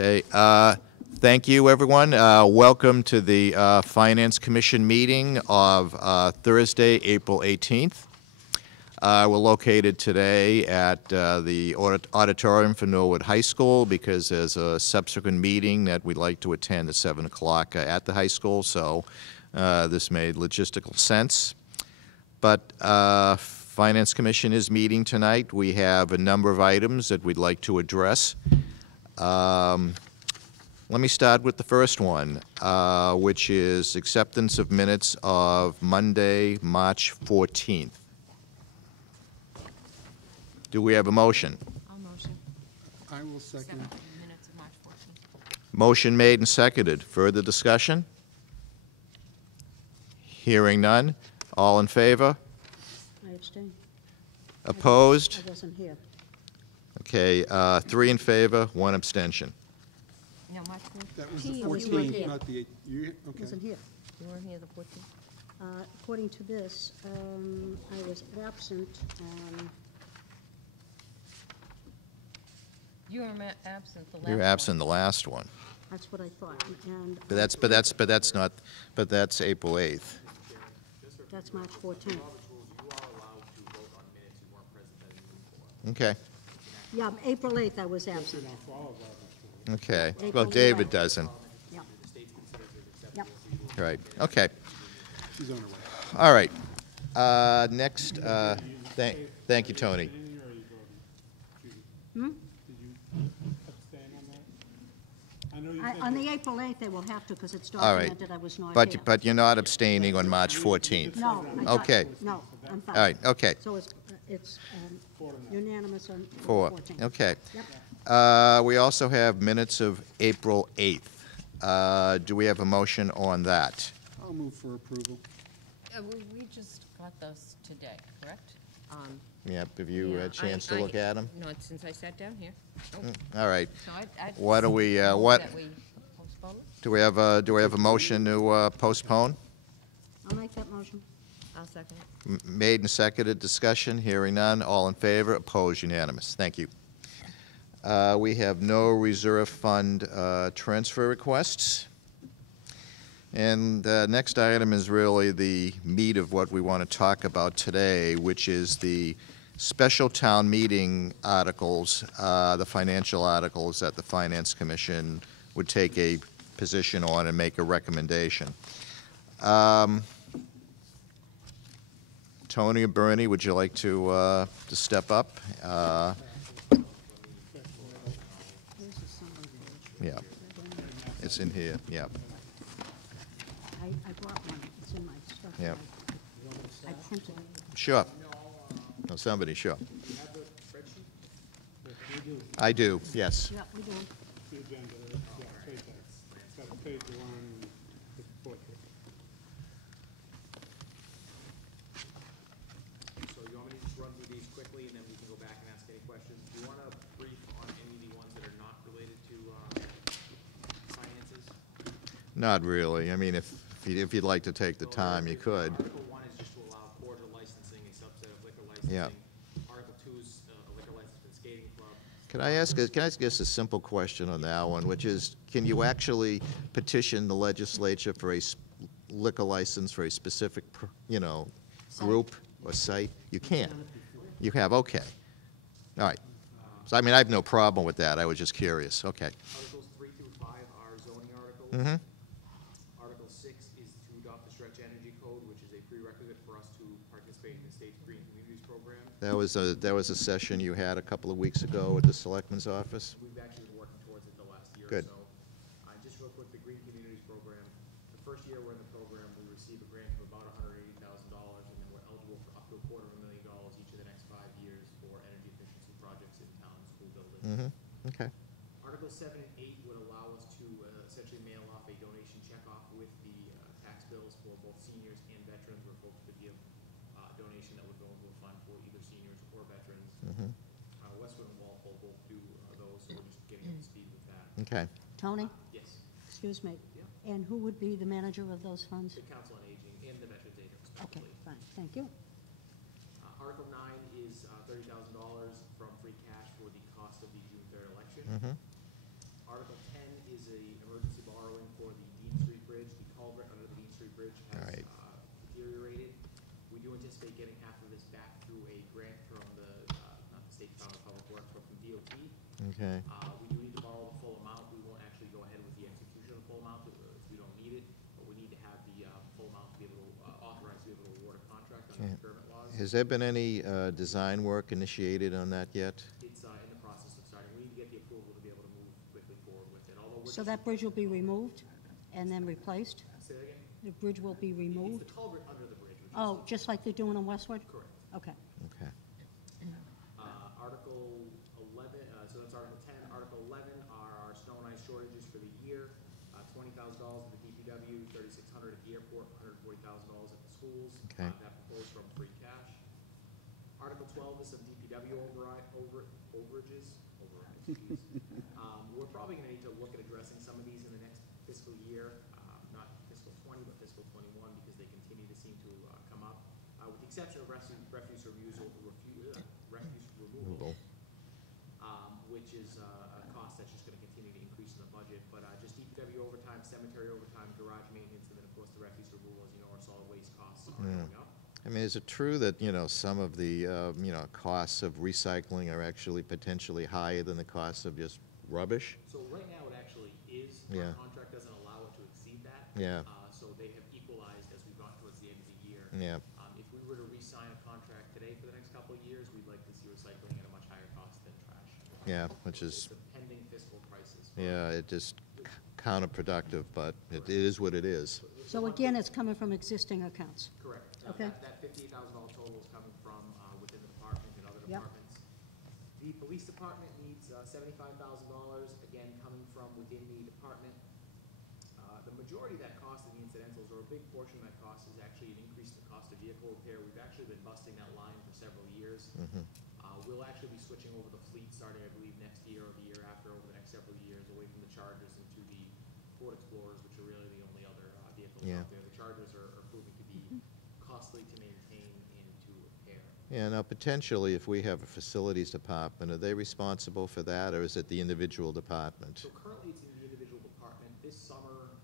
Okay. Thank you, everyone. Welcome to the Finance Commission meeting of Thursday, April 18th. We're located today at the auditorium for Norwood High School because there's a subsequent meeting that we'd like to attend at 7 o'clock at the high school, so this made logistical sense. But Finance Commission is meeting tonight. We have a number of items that we'd like to address. Let me start with the first one, which is acceptance of minutes of Monday, March 14th. Do we have a motion? I'll motion. I will second. Minutes of March 14th. Motion made and seconded. Further discussion? Hearing none. All in favor? I abstain. Opposed? I wasn't here. Okay, 3 in favor, 1 abstention. No, March 14th. That was Gee, the you were 14th, here. not the 8th. You, okay. Wasn't here. You weren't here the 14th? According to this, I was absent on, You were absent the last You were one. absent the last one. that's what I thought, and But that's April 8th. that's March 14th. Okay, Yeah, April 8th I was absent. okay. Well, April David 11th. doesn't. Yep. Yep. Right, okay. She's on her way. All right. Next, thank you, Tony. Hmm? Did you abstain on that? I know you said On the April 8th, they will have to, because it's All right. documented I was not here. But you're not abstaining on March 14th? No. I thought- Okay. No, I'm fine. All right, okay. So it's unanimous on 4, 14th. okay. Yep. We also have minutes of April 8th. Do we have a motion on that? I'll move for approval. We just got those today, correct? Yep, have you Yeah, had a chance to look at them? Not since I sat down here. Nope. All right. So I What do we, move what, that we postpone it. do we have a motion to postpone? I'll make that motion. I'll second it. Made and seconded, discussion, hearing none, all in favor, opposed, unanimous. Thank you. We have no reserve fund transfer requests. And the next item is really the meat of what we want to talk about today, which is the special town meeting articles, the financial articles that the Finance Commission would take a position on and make a recommendation. Tony or Bernie, would you like to step up? Yeah, it's in here, yeah. I brought one. It's in my stuff. Yeah. I printed it. Sure. No, somebody, sure. I do, yes. Yeah, we do. the agenda, yeah, page X. It's got page 1, the portrait. So you want me to just run through these quickly, and then we can go back and ask any questions? Do you want to brief on any of the ones that are not related to finances? Not really. I mean, if you'd like to take the time, you could. Article 1 is just to allow cordial licensing, a subset of liquor licensing. Yeah. Article 2 is a liquor license for the skating club. Can I ask just a simple question on that one, which is, can you actually petition the legislature for a liquor license for a specific, group or site? You can. You have, okay. All right. So, I mean, I have no problem with that. I was just curious. Okay. Articles 3 through 5 are zoning articles. Mm-hmm. Article 6 is to adopt the Stretch Energy Code, which is a prerequisite for us to participate in the state's Green Communities Program. That was a session you had a couple of weeks ago at the Selectman's office. We've actually been working towards it the last year Good. or so. Just real quick, the Green Communities Program, the first year we're in the program, we receive a grant of about $180,000, and then we're eligible for up to $250,000 each of the next 5 years for energy efficiency projects in town and school buildings. Mm-hmm. Okay. Article 7 and 8 would allow us to essentially mail off a donation checkoff with the tax bills for both seniors and veterans, where folks could give a donation that would go into a fund for either seniors or veterans. Mm-hmm. Westwood and Walpole both do those, so we're just getting up to speed with that. Okay. Tony, Yes, excuse me. Yeah. And who would be the manager of those funds? the Council on Aging and the Veterans Aid Okay, respectively. fine, thank you. Article 9 is $30,000 from free cash for the cost of the June 3rd election. Mm-hmm. Article 10 is a emergency borrowing for the Dean Street Bridge. The culvert under the Dean Street Bridge has Right. deteriorated. We do anticipate getting half of this back through a grant from the, not the State Department of Public Works, but from DOT. Okay. We do need to borrow the full amount. We won't actually go ahead with the execution of the full amount if we don't need it, but we need to have the full amount to be able to, authorize to be able to award a contract under Okay. procurement laws. Has there been any design work initiated on that yet? It's in the process of starting. We need to get the approval to be able to move quickly forward with it, although we're. So that bridge will be removed and then replaced? Say that again? The bridge will be It's removed? the culvert under the bridge, which is. Oh, just like they're doing on Westwood? Correct. Okay. Okay. Article 11, so that's Article 10. Article 11 are our snow and ice shortages for the year. $20,000 at the DPW, $3,600 at the airport, $140,000 at the schools. Okay. That proposed from free cash. Article 12 is some DPW overages. Excuse. We're probably gonna need to look at addressing some of these in the next fiscal year, not fiscal 20, but fiscal 21, because they continue to seem to come up. With the exception of refuse removal, which is a cost that's just gonna continue to increase in the budget. But just DPW overtime, cemetery overtime, garage maintenance, and then of course the refuse removal, as you know, our solid waste costs are going up. I mean, is it true that, some of the, costs of recycling are actually potentially higher than the costs of just rubbish? So right now it actually is. Yeah. Our contract doesn't allow it to exceed that. Yeah. So they have equalized as we've gone towards the end of the year. Yeah. If we were to re-sign a contract today for the next couple of years, we'd like to see recycling at a much higher cost than trash. Yeah, which is, It's a pending fiscal crisis. yeah, it just counterproductive, but it is what it is. So again, it's coming from existing accounts? Correct. Okay. That $58,000 total is coming from within the department and other Yep. departments. The police department needs $75,000, again, coming from within the department. The majority of that cost of the incidentals, or a big portion of that cost, is actually an increase in the cost of vehicle repair. We've actually been busting that line for several years. We'll actually be switching over the fleet starting, I believe, next year or the year after, over the next several years, away from the Chargers into the Ford Explorers, which are really the only other vehicles Yeah. out there. The Chargers are proving to be costly to maintain and to repair. Yeah, now potentially, if we have a facilities department, are they responsible for that, or is it the individual department? So currently, it's in the individual department. This summer,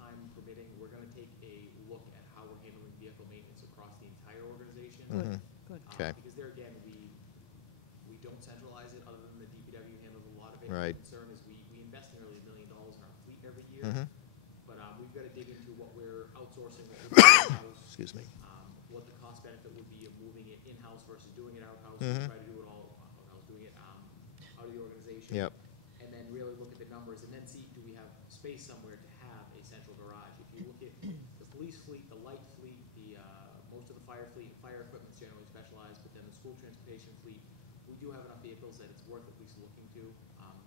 time permitting, we're gonna take a look at how we're handling vehicle maintenance across the entire organization. Mhm. Good. Okay. Because there again, we don't centralize it, other than the DPW handles a lot of it. Right. The concern is we invest nearly $1 million in our fleet every year. Mhm. But we've gotta dig into what we're outsourcing, what we're doing in-house. Excuse me. What the cost benefit would be of moving it in-house versus doing it out-house. Mhm. We try to do it all out-house, doing it out of the organization. Yep. And then really look at the numbers and then see, do we have space somewhere to have a central garage? If you look at the police fleet, the light fleet, the, most of the fire equipment's generally specialized, but then the school transportation fleet, we do have enough vehicles that it's worth at least looking to.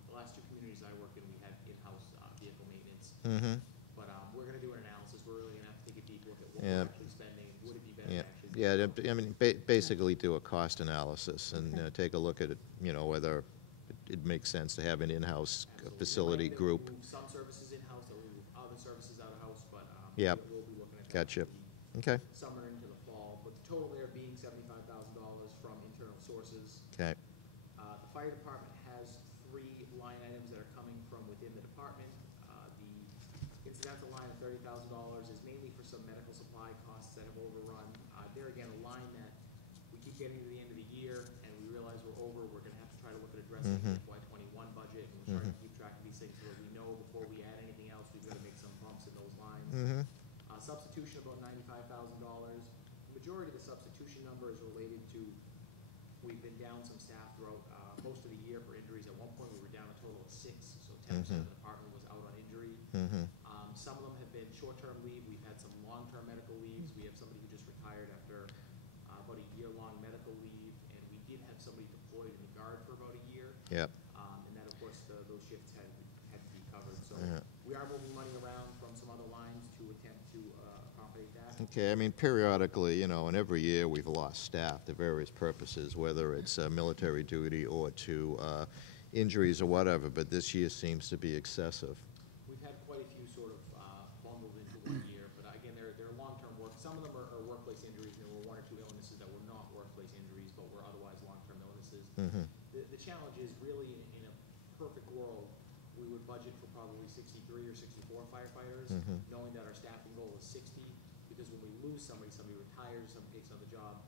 The last two communities I worked in, we had in-house vehicle maintenance. Mm-hmm. But we're gonna do an analysis. We're really gonna have to take a deep look at what Yeah. we're actually spending. Would it be better Yeah, to actually? do yeah, it? I mean, basically do a cost analysis and take a look at it, whether it makes sense to have an in-house Absolutely. facility We'll group. move some services in-house, or we'll move other services out-of-house, but Yep. we'll be looking at that Gotcha. for Okay, the summer into the fall. But the total there being $75,000 from internal sources. okay, The fire department has 3 line items that are coming from within the department. The incidental line of $30,000 is mainly for some medical supply costs that have overrun. There again, a line that we keep getting to the end of the year and we realize we're over, we're gonna have to try to look at addressing the FY '21 budget, and we're starting to keep track of these things so that we know before we add anything else, we've gotta make some bumps in those lines. Mhm. Substitution, about $95,000. The majority of the substitution number is related to, we've been down some staff throughout most of the year for injuries. At one point, we were down a total of 6, so 10% of the department was out on injury. Mhm. Some of them have been short-term leave. We've had some long-term medical leaves. We have somebody who just retired after about a year-long medical leave, and we did have somebody deployed in the Guard for about a year. Yep. And that, of course, those shifts had to be covered. So Yeah. we are moving money around from some other lines to attempt to accommodate that. Okay, I mean, periodically, and every year we've lost staff to various purposes, whether it's military duty or to injuries or whatever, but this year seems to be excessive. We've had quite a few sort of bundled into one year, but again, they're long-term work. Some of them are workplace injuries, and there were 1 or 2 illnesses that were not workplace injuries, but were otherwise long-term illnesses. Mhm. The challenge is really, in a perfect world, we would budget for probably 63 or 64 firefighters, knowing that our staffing goal is 60, because when we lose somebody, somebody retires, somebody takes another job,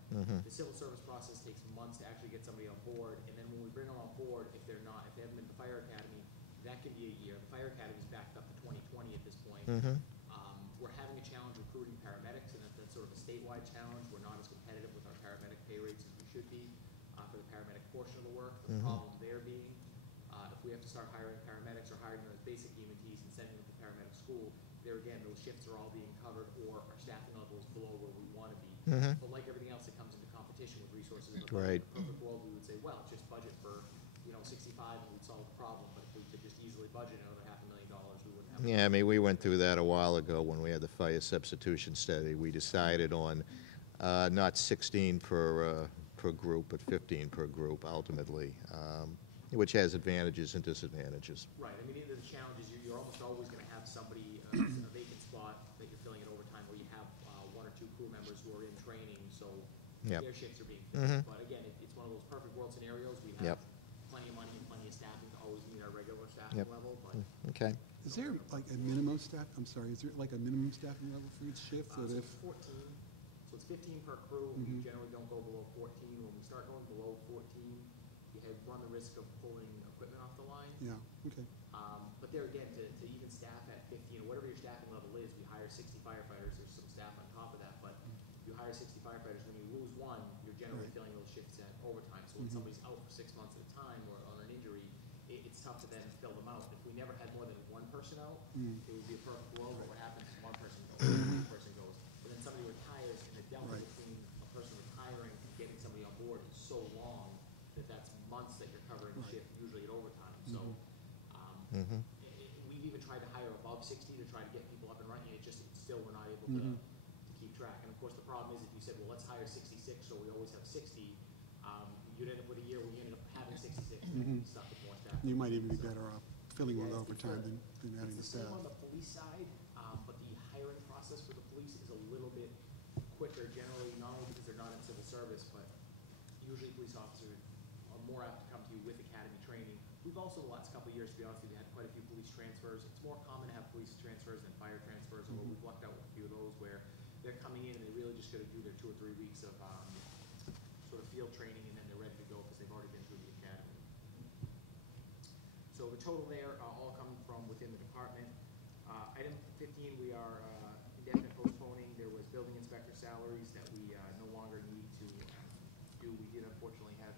the civil service process takes months to actually get somebody on board, and then when we bring them on board, if they haven't been to the fire academy, that can be a year. The fire academy is backed up to 2020 at this point. We're having a challenge recruiting paramedics, and that's sort of a statewide challenge. We're not as competitive with our paramedic pay rates as we should be for the paramedic portion of the work. The problem there being, if we have to start hiring paramedics or hiring them as basic EMTs and sending them to paramedic school, there again, those shifts are all being covered, or our staffing level is below where we want to be. But like everything else that comes into competition with resources in the Right. perfect world, we would say, well, just budget for 65 and we'd solve the problem. But if we could just easily budget another $500,000, we wouldn't have. Yeah, I mean, we went through that a while ago when we had the fire substitution study. We decided on not 16 per group, but 15 per group ultimately, which has advantages and disadvantages. Right. I mean, the challenge is you're almost always going to have somebody, a vacant spot that you're filling at overtime, where you have one or two crew members who are in training, so Yep. their shifts are being filled. But again, it's one of those perfect world scenarios. We have Yep. plenty of money and plenty of staffing to always meet our regular staffing Yep. level, but Okay. Is there like a minimum staff, I'm sorry, is there like a minimum staffing level for each shift? so That if, it's 14. So it's 15 per crew. We generally don't go below 14. When we start going below 14, you run the risk of pulling equipment off the line. yeah, okay. But there again, to even staff at 15, or whatever your staffing level is, we hire 60 firefighters, there's some staff on top of that, but you hire 60 firefighters, when you lose one, you're generally Right. filling those shifts at overtime. So when somebody's out for 6 months at a time or on an injury, it's tough to then fill them out. If we never had more than one person out, it would be a perfect world, but what happens is one person goes, one person goes, but then somebody retires, and the delta Right. between a person retiring and getting somebody on board is so long that that's months that you're covering a shift, usually at overtime. So, we've even tried to hire above 60 to try to get people up and running, it's still we're not able to keep track. And of course, the problem is if you said, well, let's hire 66, so we always have 60, you'd end up with a year where you ended up having 66, and then stuck with more staff. You might even be better off filling with Yeah, it's overtime than adding the It's the staff. same on the police side, but the hiring process for the police is a little bit quicker generally, not only because they're not in civil service, but usually police officers are more apt to come to you with academy training. We've also, the last couple of years, to be honest with you, had quite a few police transfers. It's more common to have police transfers than fire transfers, although we've lucked out with a few of those where they're coming in and they really just got to do their 2 or 3 weeks of sort of field training, and then they're ready to go because they've already been through the academy. So the total there, all coming from within the department. Item 15, we are indefinite postponing. There was building inspector salaries that we no longer need to do. We did unfortunately have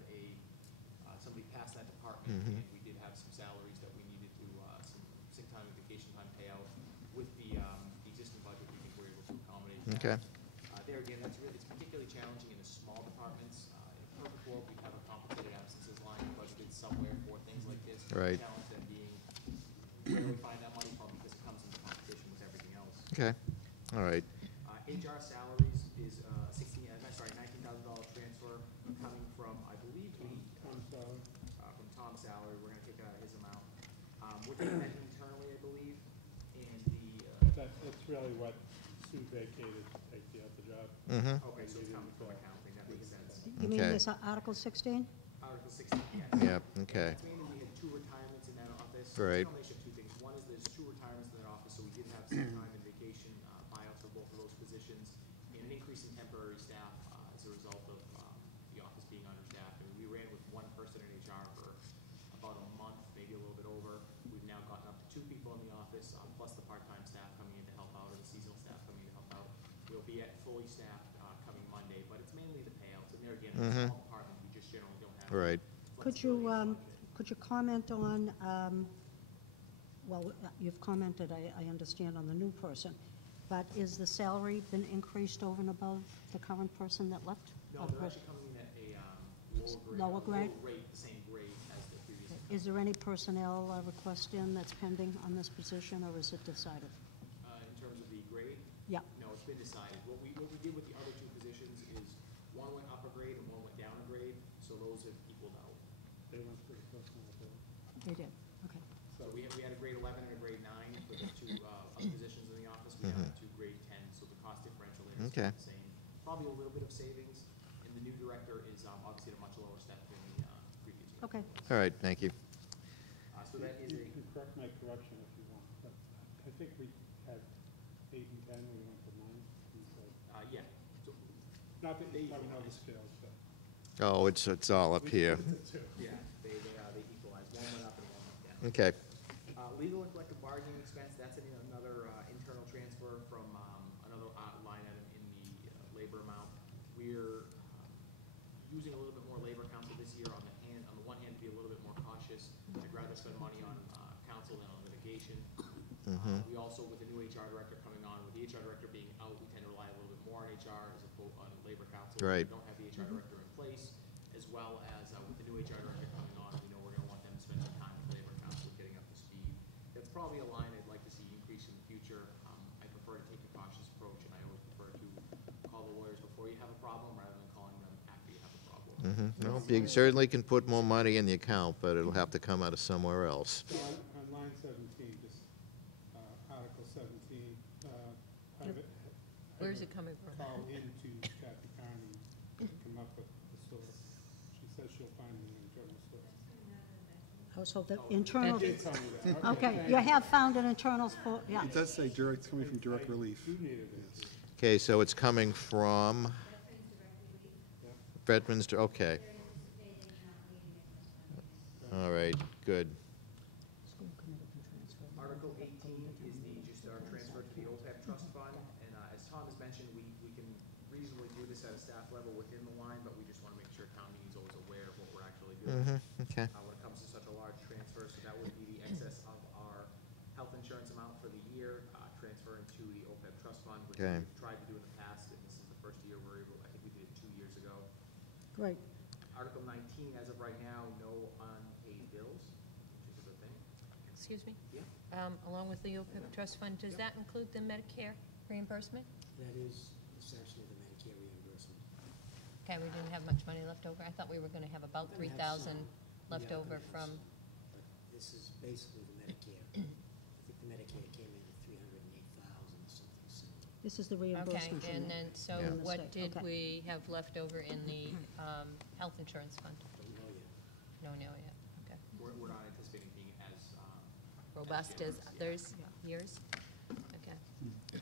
somebody pass that department, and we did have some salaries that we needed to, some sick time and vacation time payout. With the existing budget, we think we're able to accommodate that. Okay. There again, it's particularly challenging in the small departments. In a perfect world, we'd have a complicated absences line budgeted somewhere for things like this. Right. The challenge then being where we find that money from, because it comes into competition with everything else. Okay. All right. HR salaries is $19,000 transfer coming from, I believe, from Tom's salary. We're going to take out his amount. We're taking that internally, I believe, and That's really what Sue vacated to take the other job. okay, so it's coming from accounting. That makes sense. You mean Okay. this Article 16? Article 16, yes. Yep, okay. It's mainly we had 2 retirements in that office. Right. It's a combination of 2 things. One is there's 2 retirements in that office, so we did have some time and vacation buyouts for both of those positions, and an increase in temporary staff as a result of the office being understaffed. And we ran with 1 person in HR for about a month, maybe a little bit over. We've now gotten up to 2 people in the office, plus the part-time staff coming in to help out, or the seasonal staff coming in to help out. We'll be at fully staffed coming Monday, but it's mainly the payouts. And there again, it's a small department, we just generally don't have. Right. Could you comment on, well, you've commented, I understand, on the new person, but is the salary been increased over and above the current person that left? No, they're actually coming in at a Lower grade? lower rate, the same grade as the previous. Is there any personnel request in that's pending on this position, or is it decided? In terms of the grade? Yeah. No, it's been decided. What we did with the other 2 positions is one went up a grade and one went down a grade, so those have equaled out. They went pretty close to the bill. They did, okay. So we had a grade 11 and a grade 9 for the 2 other positions in the office. We now have 2 grade 10s, so the cost differential there is Okay. the same. Probably a little bit of savings, and the new director is obviously at a much lower step than the previous year. Okay. All right, thank you. So that is a correct my correction if you want, but I think we had 8 and 10, we went to 9, and so, Yeah, so, not that you probably know the scales, but. Oh, it's all up here. yeah, they equalize, one went up and one went down. Okay. Legal and collective bargaining expense, that's another internal transfer from another line item in the labor amount. We're using a little bit more labor counsel this year on the one hand to be a little bit more cautious. I'd rather spend money on counsel than on litigation. We also, with the new HR director coming on, with the HR director being out, we tend to rely a little bit more on HR as opposed on labor counsel. Right. We don't have the HR director in place, as well as with the new HR director coming on, we know we're going to want them to spend some time with labor counsel, getting up to speed. That's probably a line I'd like to see increase in the future. I prefer to take a cautious approach, and I always prefer to call the lawyers before you have a problem rather than calling them after you have a problem. No, you certainly can put more money in the account, but it'll have to come out of somewhere else. So on line 17, just Article 17, I would Where's it coming from? call into Kathy Carney to come up with the source. She says she'll find an internal source. Oh, so the internal, She did tell me that. okay, you have found an internal, yeah. It does say direct, it's coming from direct relief. You needed it. Yes. Okay, so it's coming from Veterans, okay. All right, good. School committee can transfer. Article 18 is just our transfer to the OPEB trust fund, and as Tom has mentioned, we can reasonably do this at a staff level within the line, but we just want to make sure town meeting is always aware of what we're actually doing. Okay. When it comes to such a large transfer, so that would be the excess of our health insurance amount for the year, transferring to the OPEB trust fund, which Okay. we've tried to do in the past, and this is the first year we're able, I think we did it 2 years ago. Great. Article 19, as of right now, no unpaid bills, which is a good thing. Excuse me? Yeah. Along with the OPEB trust fund, does that include the Medicare reimbursement? That is essentially the Medicare reimbursement. Okay, we didn't have much money left over. I thought we were going to have about We're gonna have 3,000 some. left Yeah, over we have from, some. But this is basically the Medicare. I think the Medicare came in at 308,000 or something similar. This is the okay, reimbursement. from and the- then, so Yeah. what Mistake, did okay. we have left over in the health insurance fund? Don't know yet. No, yet, okay. We're not anticipating being as, Robust as generous, yeah. others, years? Okay.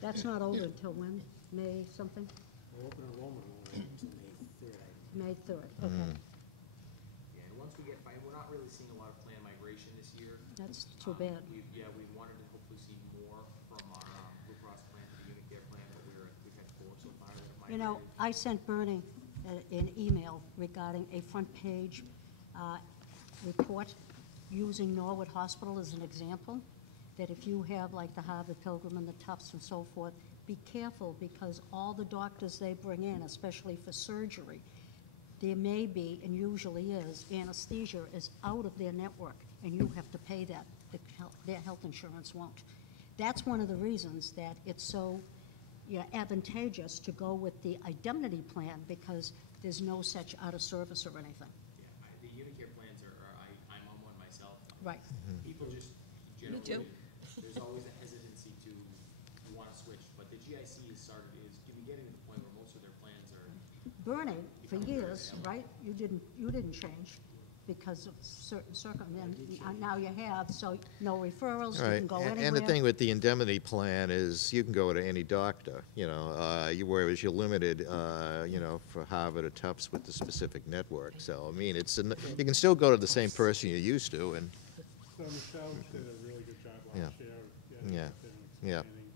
That's not over until when? May something? Well, open enrollment won't open until May 3rd. May 3rd, okay. yeah, and once we get, we're not really seeing a lot of plan migration this year. That's too bad. We wanted to hopefully see more from our Blue Cross plan to the Unit Care plan, but we've had 4 so far that have You know, migrated. I sent Bernie an email regarding a front-page report using Norwood Hospital as an example, that if you have like the Harvard Pilgrim and the Tufts and so forth, be careful because all the doctors they bring in, especially for surgery, there may be, and usually is, anesthesia is out of their network, and you have to pay that. Their health insurance won't. That's one of the reasons that it's so advantageous to go with the indemnity plan because there's no such out of service or anything. Yeah, the Unit Care plans I'm on one myself. Right. People just Me generally, too. there's always a hesitancy to want to switch, but the GIC is getting to the point where most of their plans are, Bernie, for years, right, you didn't change because of certain circumstances. Now you have, so no referrals, you Right, can go and anywhere. the thing with the indemnity plan is you can go to any doctor, whereas you're limited, for Harvard or Tufts with the specific network. So, I mean, you can still go to the same person you used to, and, So Michelle did a really good job Yeah. last year. Getting Yeah. out there and Yeah. explaining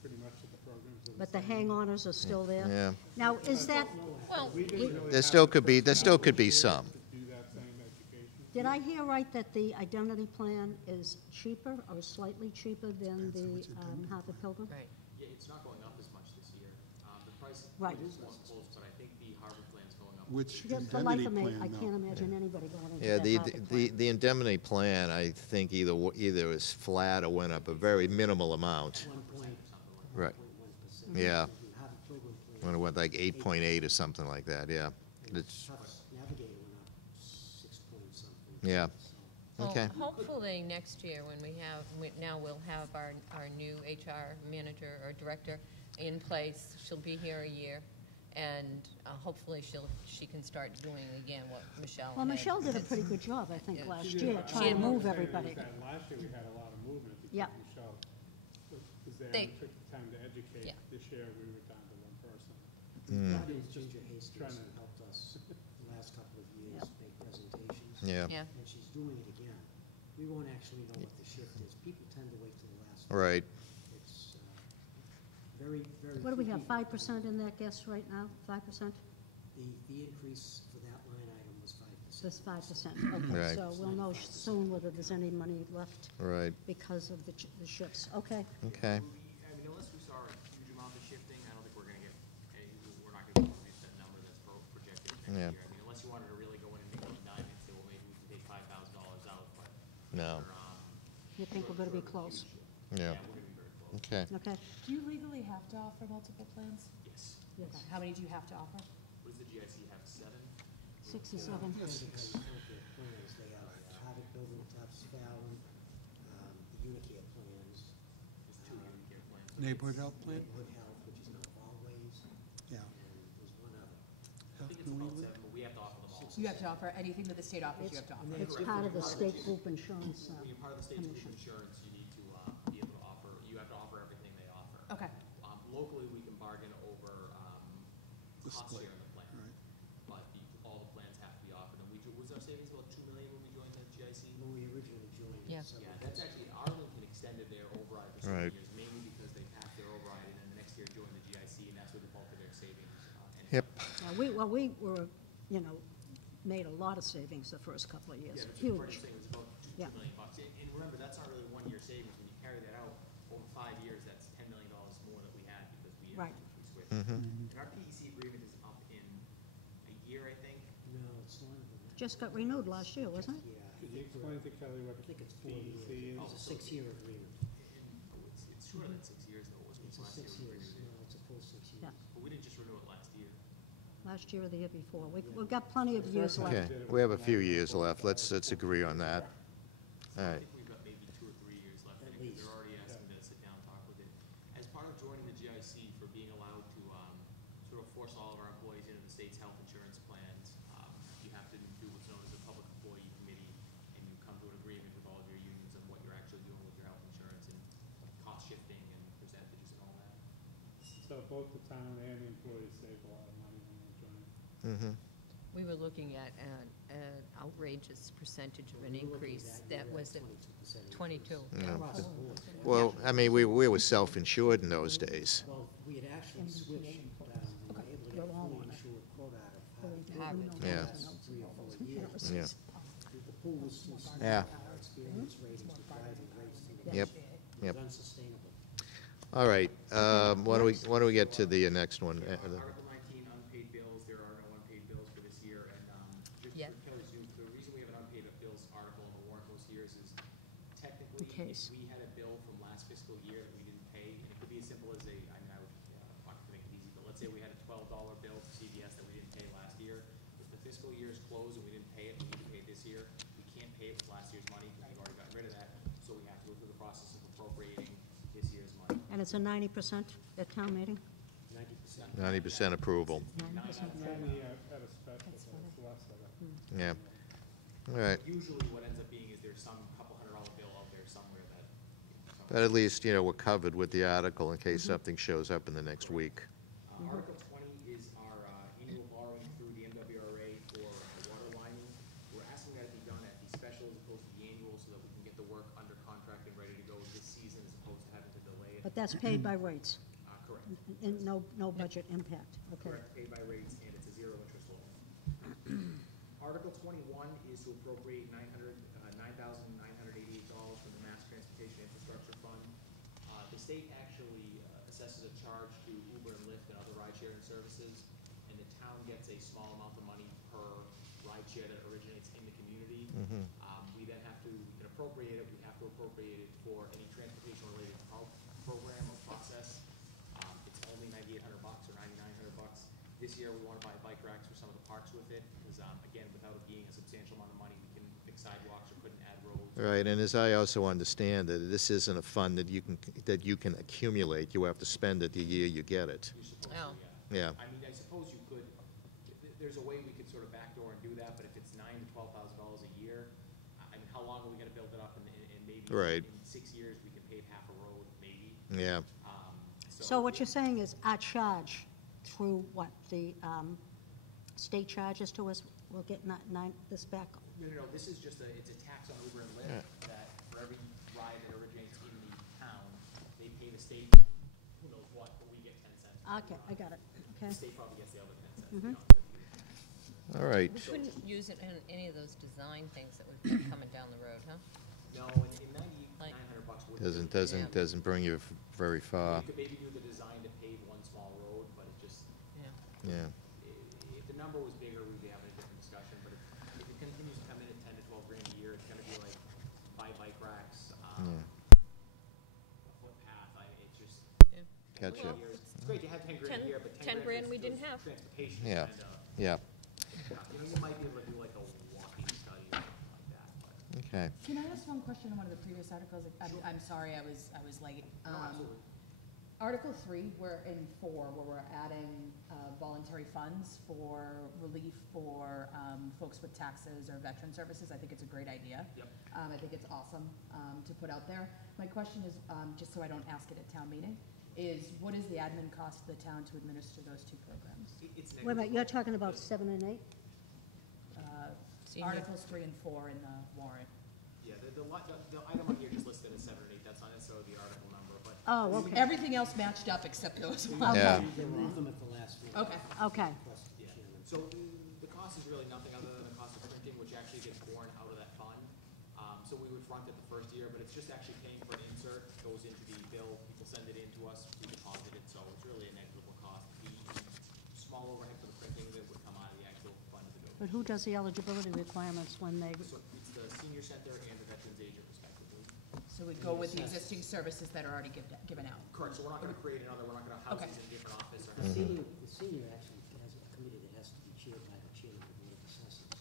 pretty much that the programs are the But the same. hang-oners are still there. yeah. Now, is that, Well, We didn't really There have still the could be personnel some. to do that same education. did I hear right that the indemnity plan is cheaper or slightly cheaper than the Harvard Pilgrim? right. yeah, it's not going up as much this year. The price Right. is more close, but I think the Harvard plan's going up. Which Just for life indemnity of me, plan, I though? can't imagine anybody going into Yeah, that Harvard plan. the indemnity plan, I think either was flat or went up a very minimal amount. 1.1%. Right. Yeah. The Harvard Pilgrim plan. When it went like 8.8 or something like that, yeah. It's, Tufts Navigator went up 6 point something. Yeah. So, Well, Okay. hopefully next year, when now we'll have our new HR manager or director in place, she'll be here a year, And hopefully she can start doing again what Michelle Well, had. Michelle did a pretty good job, I think, Yeah. last She year, did. trying to What I'm move saying is everybody. that last year we had a lot of movement Yeah. because Michelle was there They- and took the time to educate. Yeah. This year we were down to one person. Fabulous Ginger Hastings Trying to- helped us the last couple of years make presentations. Yeah. Yeah. And she's doing it again. We won't actually know what the shift is. People tend to wait till the last. Right. It's very, very. What do we few have, people- 5% in that guess right now, 5%? The increase for that line item was 5%. Just 5%, okay, Right. so we'll know soon whether there's any money left Right. because of the shifts, okay. Okay. I mean, unless we saw a huge amount of shifting, I don't think we're gonna get, we're not gonna reach that number that's projected next Yeah. year. I mean, unless you wanted to really go in and make one dime and say, well, maybe we can take $5,000 out, but. No. You think we're gonna be close, Yeah. We're gonna be very close. Okay. okay? Do you legally have to offer multiple plans? Yes. Yes, Okay. How many do you have to offer? What does the GIC have, 7? 6 or 7. Plans, they have Harvard Building, Tufts, Fallon, the Unicare plans. There's 2 Unicare plans. Neighborhood health plan? Neighborhood Health, which is now Always, Yeah. and there's one other. I Health think it's New about England? 7, but we have to offer them all. You have to offer anything that the state offers, you have to offer. It's part of the state group insurance, When you're part of the state group commission. insurance, you need to be able to offer, you have to offer everything they offer. Okay. Locally, we can bargain over The cost split, share in the plan, right. but all the plans have to be offered. And was our savings about 2 million when we joined the GIC? When we originally joined. Yeah. Yeah, that's actually, Arlington extended their override for Right. 7 years, mainly because they passed their override and then the next year joined the GIC, and that's where the bulk of their savings ended. Yep. Yeah, we were, made a lot of savings the first couple of years, Yeah, the huge. first thing was about $2 Yeah. million bucks. And remember, that's not really 1 year savings. When you carry that out over 5 years, that's $10 million more that we had because we Right. we switched. Mm-hmm. And our PEC agreement is up in a year, I think. No, it's longer than that. Just got renewed last year, wasn't it? Yeah. Could you explain to Kelly what I think it's 4 PEC years. is? It's a 6-year agreement. It's shorter than 6 years though, wasn't it? It's a Last year 6 we years, renewed it. no, it's a full 6 years. Yeah. But we didn't just renew it last year. Last year or the year before. We've got plenty of years Okay. left. We have a few years left. Let's agree on that. All I right. think we've got maybe 2 or 3 years left in At it, because least. they're already asking to sit down and talk with it. As part of joining the GIC, for being allowed to sort of force all of our employees into the state's health insurance plans, you have to do what's known as a public employee committee, and you come to an agreement with all of your unions on what you're actually doing with your health insurance and cost shifting and percentages and all that. So both the town and the employees save a lot of money when they join. Mm-hmm. We were looking at an outrageous percentage of an We were looking increase. at That year was at at 22%. 22. Yeah. Across the board. Well, I mean, we were self-insured in those days. Well, we had actually switched, we were able to get a fully insured quote out of Harvard. Harvard. Yeah. Three or 4 years. Yeah. The pool was too small. Yeah. Our experience ratings were driving rates through the Yep. roof. It Yep. was unsustainable. All right. Why don't we get to the next one? Article 19, unpaid bills, there are no unpaid bills for this year, and just Yeah. for Kelly's youth, the reason we have an unpaid bills article in the warrant most years is technically, In case. if we had a bill from last fiscal year that we didn't pay, and it could be as simple as I would, not to make it easy, but let's say we had a $12 bill to CVS that we didn't pay last year. If the fiscal year is closed and we didn't pay it, we need to pay it this year, we can't pay it with last year's money because we've already gotten rid of that, so we have to go through the process of appropriating this year's money. And it's a 90% at town meeting? 90%. 90% approval. 90%. 90 at a special, so it's less of it. Yeah. All right. Usually what ends up being is there's some couple $100 bill out there somewhere that. But at least, we're covered with the article in case something shows up in the next week. Article 20 is our annual borrowing through the MWRA for water lining. We're asking that it be done at the special as opposed to the annual so that we can get the work under contract and ready to go this season as opposed to having to delay it. But that's paid by rates, Correct. and no budget impact, okay. Correct, paid by rates, and it's a zero interest loan. Article 21 is to appropriate $9,988 from the Mass Transportation Infrastructure Fund. The state actually assesses a charge to Uber and Lyft and other ride-sharing services, and the town gets a small amount of money per ride-share that originates in the community. We then have to, we can appropriate it, we have to appropriate it for any transportation-related health program or process. It's only $9,800 or $9,900. This year, we want to buy bike racks for some of the parks with it, because, again, without it being a substantial amount of money, we can fix sidewalks or couldn't add roads. Right, and as I also understand that this isn't a fund that you can accumulate. You have to spend it the year you get it. You're supposed Oh. to, Yeah. I mean, I suppose you there's a way we could sort of backdoor and do that, but if it's $9,000 to $12,000 a year, I mean, how long are we gonna build it up, and maybe Right. in 6 years, we can pave half a road, maybe. Yeah. So what you're saying is our charge through what, the state charges to us, we'll get this back? No, this is just it's a tax on Uber and Lyft that for every ride that originates in the town, they pay the state, who knows what, but we get 10 cents. Okay, I got it, okay. The state probably gets the other 10 cents, to be honest with you. All right. We couldn't use it in any of those design things that would be coming down the road, huh? No, in $9,900 would. Doesn't bring you very far. You could maybe do the design to pave one small road, but it just, Yeah. Yeah. if the number was bigger, we'd be having a different discussion, but if it continues to come in at 10 to 12 grand a year, it's gonna be like buy bike racks, a footpath, it's just. Yeah. Gotcha. It's great to have 10 grand a year, but 10 grand for we didn't have. transportation Yeah. is kinda, Yeah. you know, you might be able to do like a walking study or something like that, but. Okay. Can I ask one question on one of the previous articles? I'm sorry, I was late. Absolutely. Article 3, we're in 4, where we're adding voluntary funds for relief for folks with taxes or veteran services. I think it's a great idea. Yep. I think it's awesome to put out there. My question is, just so I don't ask it at town meeting, is what is the admin cost to the town to administer those two programs? It's Wait a minute, you're talking about 7 and 8? Senior. Articles 3 and 4 in the warrant. Yeah, the item on here just listed as 7 or 8, that's not necessarily the article number, but. Oh, okay, Everything else matched up except those. Yeah. They moved them at the last minute. Okay. okay. Plus the Yeah, chairman. so the cost is really nothing other than the cost of printing, which actually gets borne out of that fund. So we would front it the first year, but it's just actually paying for an insert, goes into the bill, people send it in to us, we deposit it, so it's really a negligible cost. The small overhead for the printing that would come out of the actual fund of the bill. But who does the eligibility requirements when they, So it's the senior center and the veterans agent respectively. So we go with the existing services that are already given out. Correct, so we're not gonna create another, we're not gonna house Okay. these in a different office or. The senior actually has a committee that has to be chaired by the chairman of the Board of Assessors.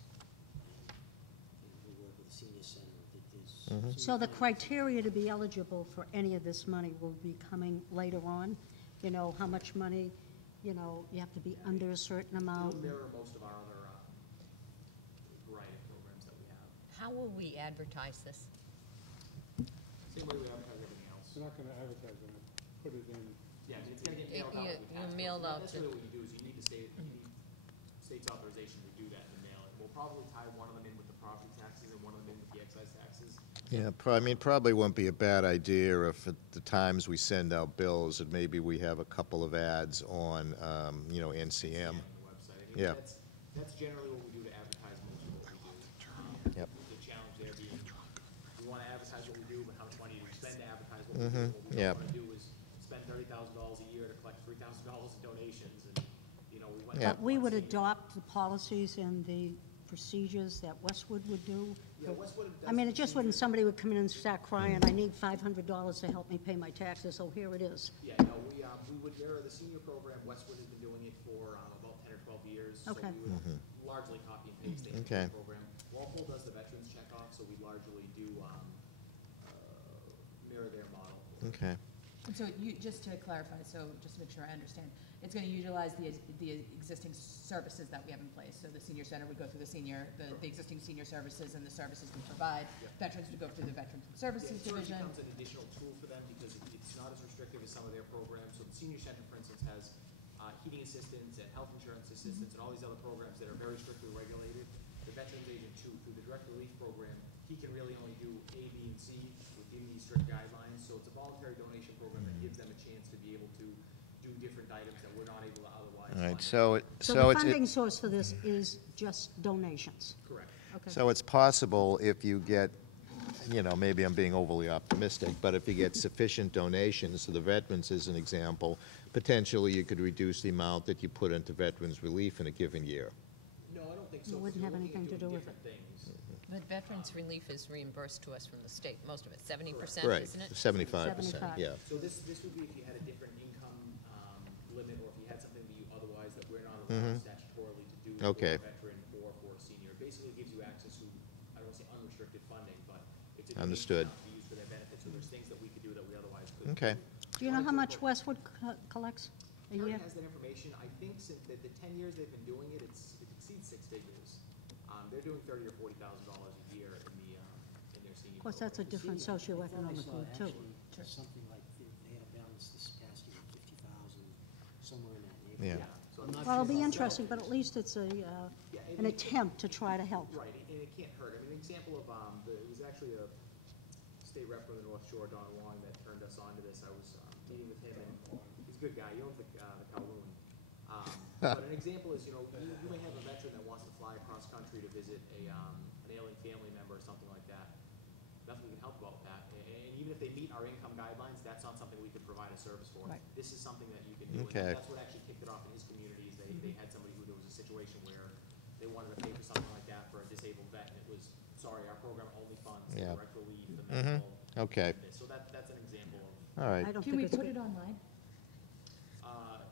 And we work with the senior center, that there's. so the criteria to be eligible for any of this money will be coming later on? You know, how much money, you know, you have to be under a certain amount? It'll mirror most of our other variety of programs that we have. How will we advertise this? Same way we advertise everything else. We're not gonna advertise it, put it in. Yeah, I mean, it's gonna get mailed out. You- with the you tax mailed bill. out That's to- really what you do, is you need state's authorization to do that and mail it. We'll probably tie one of them in with the property taxes and one of them in with the excise taxes. Yeah, I mean, probably won't be a bad idea if at the times we send out bills, that maybe we have a couple of ads on, NCM. On the website. I mean, Yeah. That's generally what we do to advertise most of what we do. Yep. The challenge there being, we wanna advertise what we do, but how much money do we spend to advertise what we do? What we yeah. don't wanna do is spend $30,000 a year to collect $3,000 in donations, and, we went. Yeah. But we would adopt the policies and the procedures that Westwood would do? Yeah, Westwood I mean, it does just wouldn't, somebody would come in and start crying, I need $500 to help me pay my taxes, so here it is. Yeah, no, we would, the senior program, Westwood has been doing it for, about 10 or 12 years. Okay. So we would largely copy and paste the Okay. program. Walpole does the veterans checkoff, so we largely do, mirror their model. Okay. And so just to clarify, so just to make sure I understand, it's gonna utilize the existing services that we have in place. So the senior center would go through the existing senior services and the services we provide. Yep. Veterans would go through the Veterans and Yeah, Services it sort of Division. becomes an additional tool for them because it's not as restrictive as some of their programs. So the senior center, for instance, has heating assistance and health insurance assistance and all these other programs that are very strictly regulated. The veterans agent too, through the direct relief program, he can really only do A, B, and C within these strict guidelines. So it's a voluntary donation program that gives them a chance to be able to do different items that we're not able to otherwise. All right, fund. so So the it's, funding source for this is just donations? Correct. Okay. so it's possible if you get, maybe I'm being overly optimistic, but if you get sufficient donations to the veterans as an example, potentially you could reduce the amount that you put into veterans relief in a given year. No, I don't think so. It wouldn't have anything to do with it. But Veterans Relief is reimbursed to us from the state, most of it, 70%, Right, isn't it? 75%, 75. yeah. So this would be if you had a different income limit, or if you had something that you otherwise, that we're not allowed statutorily to do for Okay. a veteran or for a senior. Basically gives you access to, I don't want to say unrestricted funding, but it's a Understood. donation account to use for their benefits, so there's things that we could do that we otherwise couldn't. Okay. Do you know how much Westwood collects a Terry year? has that information. I think since the 10 years they've been doing it, it's they're doing $30,000 or $40,000 a year in their senior. Of course, that's a different I thought I socioeconomic saw group, too. actually something like they had a balance this past year of 50,000, somewhere in that Yeah. neighborhood. So I'm not Well, it'll sure be about interesting, but at least it's an attempt to try to help. Right, and it can't hurt. I mean, an example of, it was actually a state rep from the North Shore, Don Wong, that turned us on to this. I was meeting with him, and he's a good guy. He owns the Kowloon. But an example is, you may have a veteran that wants to fly across country to visit an ailing family member or something like that. Nothing we can help about that. And even if they meet our income guidelines, that's not something we could provide a service for. Right. This is something that you can do. Okay. And that's what actually kicked it off in his community, is they had somebody who, there was a situation where they wanted to pay for something like that for a disabled vet, and it was, sorry, our program only funds the Yeah. direct relief, the medical. Okay. and this. So that's an example of, All right. I don't Can think we it's put good. it online?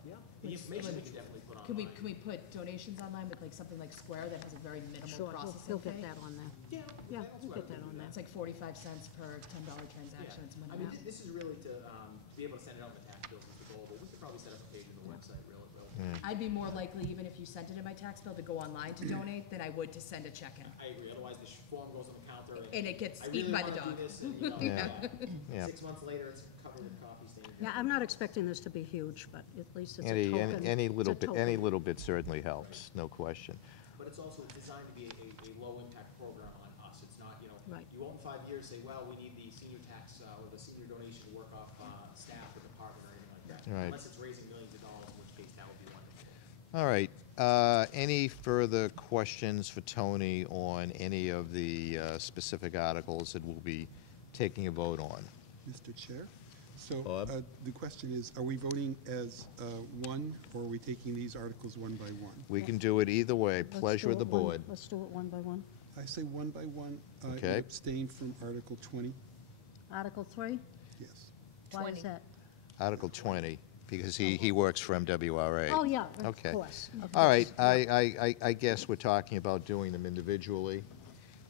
yeah, the information we can definitely put online. Can we put donations online with like something like Square that has a very minimal Sure, processing he'll get fee? that on there. Yeah, Yeah, that's we'll what get I that would on do. there. It's like 45 cents per $10 transaction, it's I money mean, out. this is really to be able to send it out in the tax bills is the goal, but we could probably set up a page on the website, really. I'd be more likely, even if you sent it in my tax bill, to go online to donate than I would to send a check in. I agree, otherwise the form goes on the counter. And it gets I eaten really by the wanna dog. do this, and, Yeah. 6 months later, it's covered with coffee stains. Yeah, I'm not expecting this to be huge, but at least it's a Any, token. any It's little a bit, token. any little bit certainly helps, no question. But it's also designed to be a low-impact program on us. It's not, Right. you won't in 5 years say, well, we need the senior tax, or the senior donation to work off staff or department or anything like that. Right. Unless it's raising millions of dollars, in which case that would be wonderful. All right. Any further questions for Tony on any of the specific articles that we'll be taking a vote on? Mr. Chair? So Bob? the question is, are we voting as one, or are we taking these articles one by one? We can do it either way, Let's pleasure do of the it one- board. Let's do it one by one. I say one by one. I Okay. abstain from Article 20. Article 3, Yes. why 20. is that? Article 20, because he works for MWRA. Oh, yeah, of Okay. course. of All right, course. I guess we're talking about doing them individually.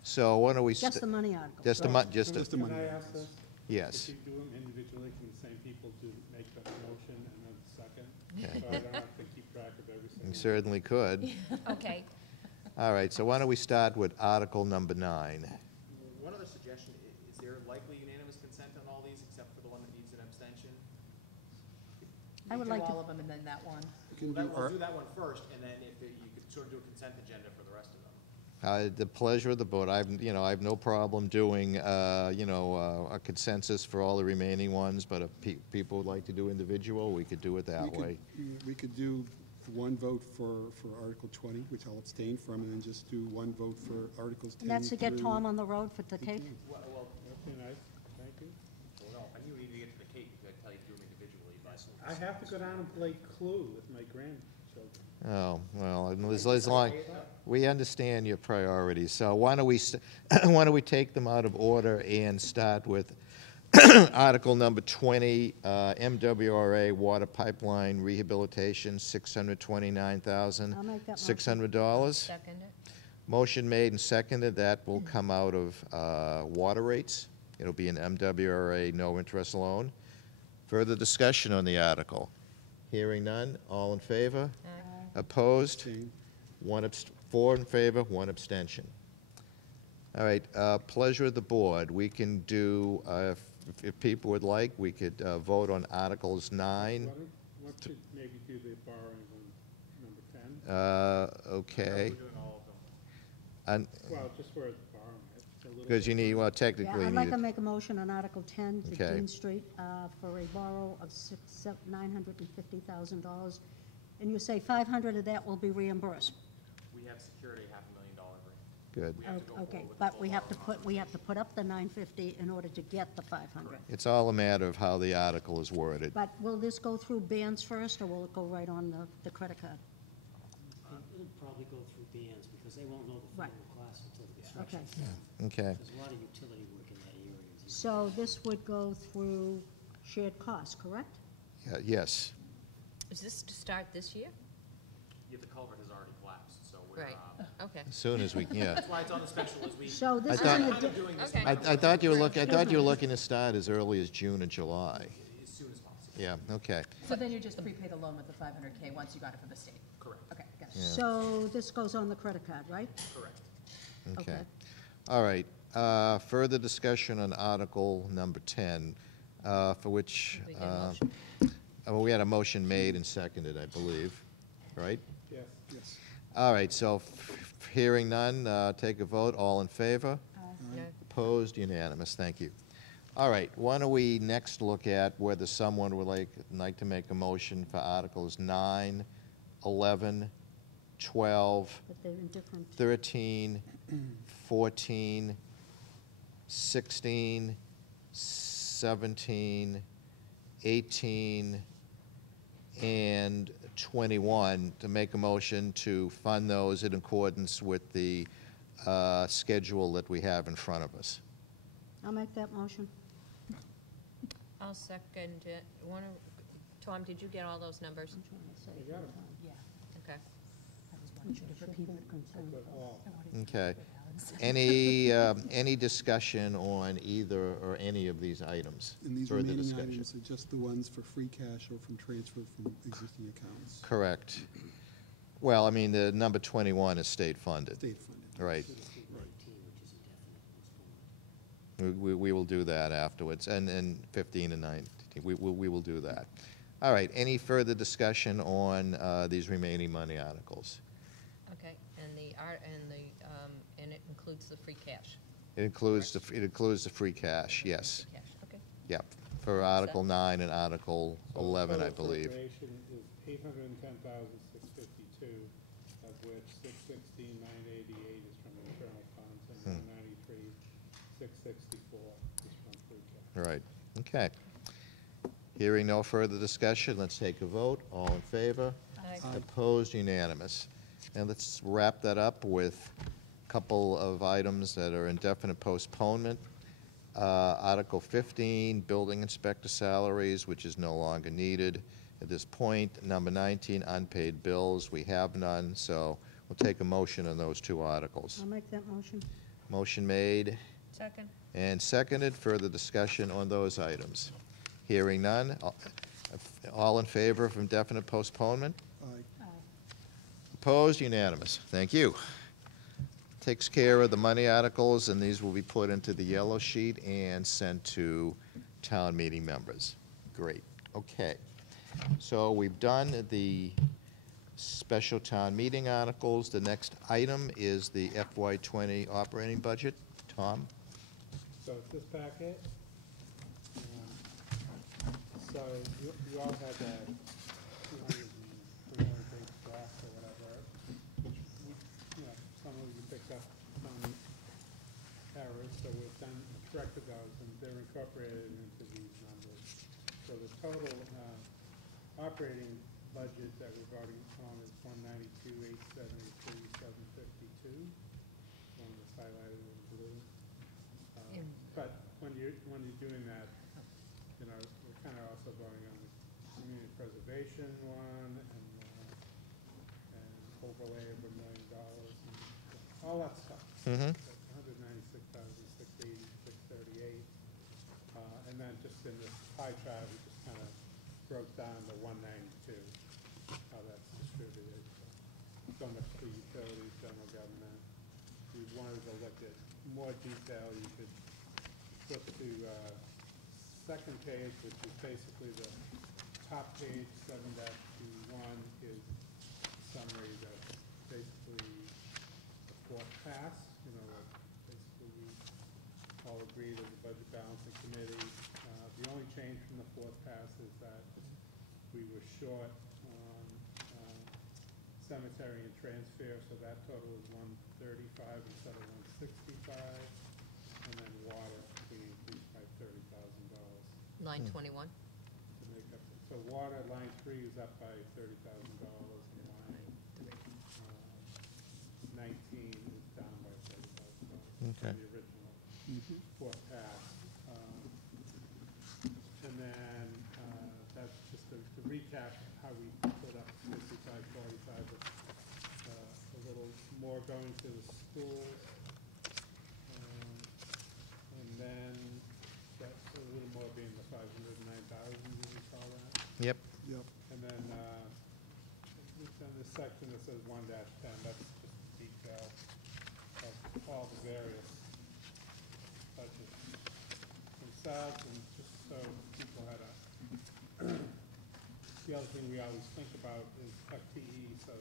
So why don't we? Just the money article. Just a, just Just a, a Can money. I ask this? yes. If you do them individually, can the same people make the motion and then second? Okay. So I don't have to keep track of every single You one. certainly could. Okay. All right, so why don't we start with Article number 9? One other suggestion, is there likely unanimous consent on all these, except for the one that needs an abstention? I would Do like all to, of them and then that one. We can We'll do do that one first, and then if you could sort of do a consent agenda for the rest of them. The pleasure of the board. I have no problem doing, a consensus for all the remaining ones, but if people would like to do individual, we could do it that way. We could do one vote for Article 20, which I'll abstain from, and then just do one vote for Articles 10 and that's to get through Tom on the road for the cake? 18. Well, Okay, nice, thank you. no, if I knew we needed to get to the cake, I'd tell you to do them individually, but. I have to go down and play Clue with my grandchildren. Oh, well, and as long, we understand your priorities, so why don't we, why don't we take them out of order and start with Article number 20, MWRA Water Pipeline Rehabilitation, I'll make that $600. Second it. Motion made and seconded, that will come out of water rates. It'll be an MWRA no-interest loan. Further discussion on the article? Hearing none, all in favor? Opposed? Abstain. 4 in favor, 1 abstention. All right, pleasure of the board. We can do, if people would like, we could vote on Articles 9. What should maybe do the borrowing on number 10? Okay. We're doing all of them. And, Well, just where it's borrowing, it's a little. because you need, well, Yeah, technically, you I'd like need to it. make a motion on Article 10 to Okay. Dean Street for a borrow of $950,000. And you say 500 of that will be reimbursed. We have secured a $500,000 grant. Good. We have to go Okay, forward with but the we full have to borrowing. put up the 950 in order to get the 500. It's all a matter of how the article is worded. But will this go through bands first, or will it go right on the credit card? It'll probably go through bands, because they won't know the Right. final cost until the Okay. construction's done. Okay. There's a lot of utility work in that area. So this would go through shared costs, correct? Yes. Is this to start this year? Yeah, the culvert has already collapsed, so we're, Right. Okay. As soon as we, yeah. that's why it's on the special, is we. So this I is thought- an Kind of addi- doing this Okay. I thought you were looking to start as early as June or July. as soon as possible. Yeah, okay. So then you just prepay the loan with the 500K once you got it from the state? Correct. Okay, got it. Yeah. So this goes on the credit card, right? Correct. Okay. All right. Further discussion on Article number 10, for which, We get a motion. well, we had a motion made and seconded, I believe, right? Yes. Yes. All right, so hearing none, take a vote. All in favor? No? Opposed? Unanimous. Thank you. All right, why don't we next look at whether someone would like to make a motion for Articles 9, 11, 12, But they're in different, 13, 14, 16, 17, 18, and 21, to make a motion to fund those in accordance with the schedule that we have in front of us. I'll make that motion. I'll second it. Tom, did you get all those numbers? I'm trying to say. You got 'em. Yeah, Okay. I was wondering if repeat it. But all. Okay. Any discussion on either or any of these items? And these Further remaining discussion? items are just the ones for free cash or from transfer from existing accounts, Correct. Well, I mean, the number 21 is state funded. state funded. Right. 19, which is indefinite postponement. We will do that afterwards, and 15 and 19, we will do that. All right, any further discussion on these remaining money articles? Okay, and it includes the free cash. It includes the free cash, yes. Cash, okay. Yep, for Article 9 and Article So 11, I total believe. appropriation is $810,652, of which $616,988 is from internal funds, and $193,664 is from free cash. Right, okay. Hearing no further discussion, let's take a vote. All in favor? Aye. Opposed, unanimous. And let's wrap that up with a couple of items that are indefinite postponement. Article 15, building inspector salaries, which is no longer needed at this point. Number 19, unpaid bills, we have none, so we'll take a motion on those two articles. I'll make that motion. Motion made Second? and seconded. Further discussion on those items. Hearing none. All in favor of indefinite postponement? Aye. Opposed? Unanimous. Thank you. Takes care of the money articles, and these will be put into the yellow sheet and sent to town meeting members. Great. Okay. So we've done the special town meeting articles. The next item is the FY20 operating budget. Tom? So it's this packet. So you all had that 200 page draft or whatever, which, some of you picked up some errors, so we've done, corrected those, and they're incorporated into these numbers. So the total operating budget that we're voting on is $192,873,752. One that's highlighted in blue. But when you're doing that, we're kind of also voting on the community preservation one and overlay of $1 million and all that stuff. Mm-hmm. 196,680, 638. And then just in this pie chart, we just kind of broke down the 192, how that's distributed. So much for utilities, general government. If you wanted to look at more detail, you could flip to second page, which is basically the top page, 7-21, is summary that basically the fourth pass, basically we all agreed as a budget balancing committee. The only change from the fourth pass is that we were short on cemetery and transfer, so that total is 135 instead of 165, and then water being increased by $30,000 Line 21? to make up. So water, line 3 is up by $30,000, and line 19 is down by $30,000 Okay. from the original fourth pass. And then that's just to recap how we put up 55-45, with a little more going to the schools. And then that's a little more being the 509,000, you recall that? Yep. Yep. And then, within this section that says 1-10, that's just detail of all various budgets themselves, and just so people had a, the other thing we always think about is FTE, so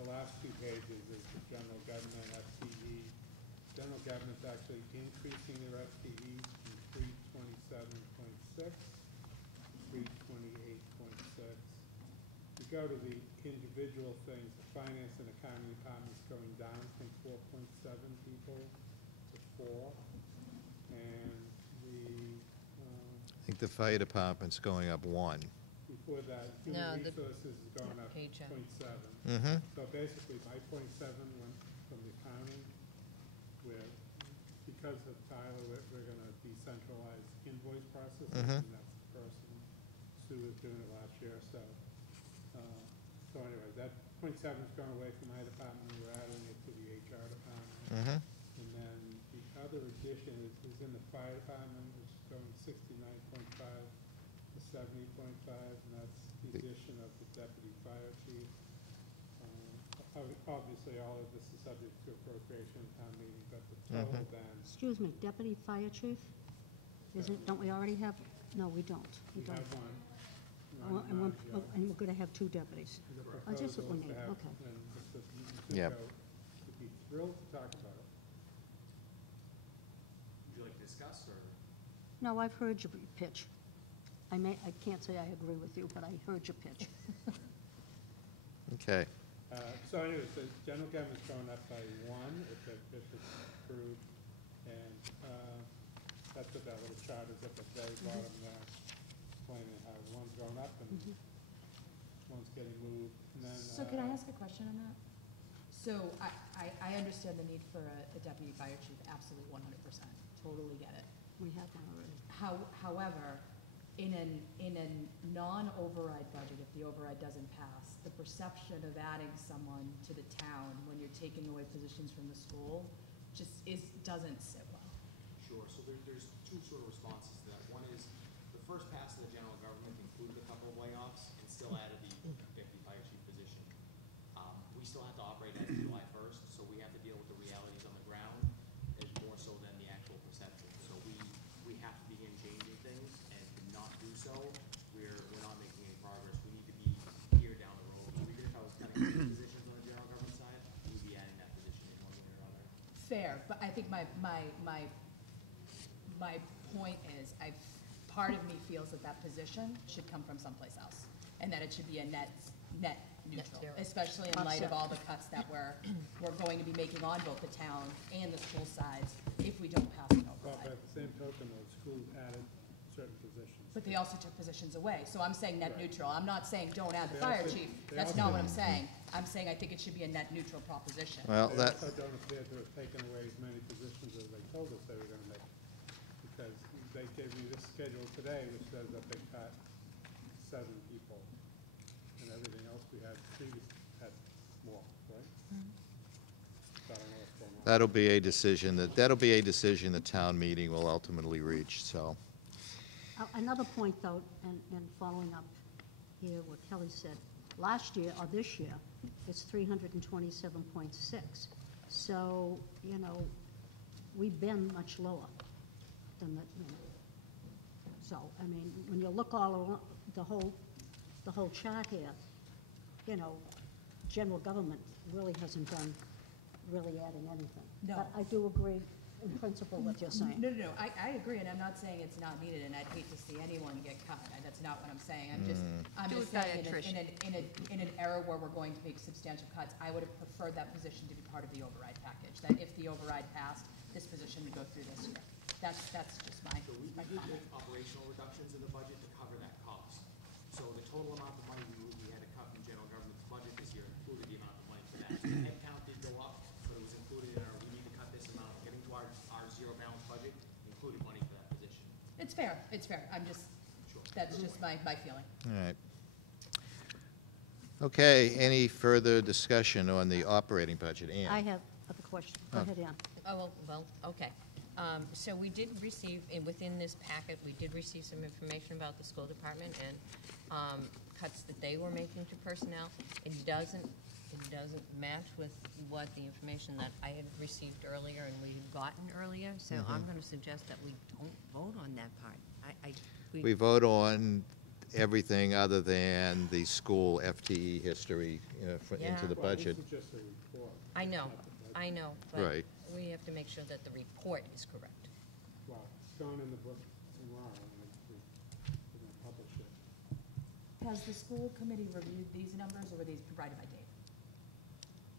the last 2 pages is the general government FTE. General government's actually increasing their FTEs from 327.6 to 328.6. You go to the individual things, the finance and accounting department's going down from 4.7 people to 4. And I think the fire department's going up 1. before that, No, human the resources is going up page, 0.7. Mm-hmm. So basically, my 0.7 went from the accounting, where, because of Tyler, we're gonna decentralize invoice processing, Mhm. and that's the person, Sue was doing it last year, so. So anyway, that 0.7 is going away from my department, we're adding it to the HR department. Mm-hmm. And then the other addition is in the fire department, which is going 69.5 to 70.5, and that's the addition of the deputy fire chief. Obviously, all of this is subject to appropriation town meeting, but the total then, Excuse me, deputy fire chief? Isn't, don't we already have, no, we don't. we don't. have one. Oh, and we're gonna have 2 deputies. The Oh, just what we proposal is to need, have- okay. and Mr. Yep. Zuko would be thrilled to talk about it. Would you like to discuss, or? No, I've heard your pitch. I can't say I agree with you, but I heard your pitch. Okay. So anyways, the general government's going up by 1 if it's approved, and that's what that little chart is at the very bottom there, explaining how one's going up and one's getting moved, and then. So can I ask a question on that? So I understand the need for a deputy fire chief, absolutely 100%, totally get it. We have one already. However, in a non-override budget, if the override doesn't pass, the perception of adding someone to the town when you're taking away positions from the school just doesn't sit well. Sure, so there's 2 sort of responses to that. One is, the first pass of the general government included a couple of layoffs and still added the deputy fire chief position. We still have to operate as of July 1st, so we have to deal with the realities on the ground as more so than the actual perception. So we have to begin changing things, and to not do so, we're not making any progress. We need to be here down the road. Even if I was cutting positions on the general government side, we'd be adding that position in one way or another. Fair, but I think my point is, part of me feels that position should come from someplace else, and that it should be a net neutral, zero. especially in light of all the cuts that we're going to be making on both the town and the school sides if we don't pass an But override. at the same token, the schools added certain positions. But they also took positions away, so I'm saying net Right. neutral. I'm not saying don't add the They fire also- chief, they that's also- not what I'm saying. I'm saying I think it should be a net neutral proposition. Well, They that, also don't appear to have taken away as many positions as they told us they were gonna make, because they gave me this schedule today, which says that they cut 7 people, and everything else we had previously had more, right? So I don't know what's going on. that'll be a decision the town meeting will ultimately reach, so. Another point, though, and following up here what Kelly said, last year, or this year, it's 327.6. So, we've been much lower than the, So, I mean, when you look all around, the whole chart here, general government really hasn't done really adding anything. No. But I do agree in principle what you're saying. No, I agree, and I'm not saying it's not needed, and I'd hate to see anyone get cut. That's not what I'm saying. I'm just Do it saying by in an era where we're going to make substantial cuts, I would have preferred that position to be part of the override package. That if the override passed, this position would go through this year. That's just my So we did comment. make operational reductions in the budget to cover that cost. So the total amount of money we had to cut from general government's budget this year included the amount of money for that. So the headcount did go up, but it was included in our, we need to cut this amount, getting to our zero balance budget, included money for that position. It's fair, that's just my feeling. All right. Okay, any further discussion on the operating budget? Ann? I have a question. Go ahead, Ann. Oh, well, okay. So we did receive, within this packet, we did receive some information about the school department and cuts that they were making to personnel. It doesn't match with what the information that I had received earlier and we had gotten earlier, so I'm gonna suggest that we don't vote on that part. We vote on everything other than the school FTE history into Yeah. the Well, budget. this is just a report. I know, Not the budget. I know, but Right. we have to make sure that the report is correct. Well, it's going in the book tomorrow, and we're going to publish it. Has the school committee reviewed these numbers, or were these provided by Dave?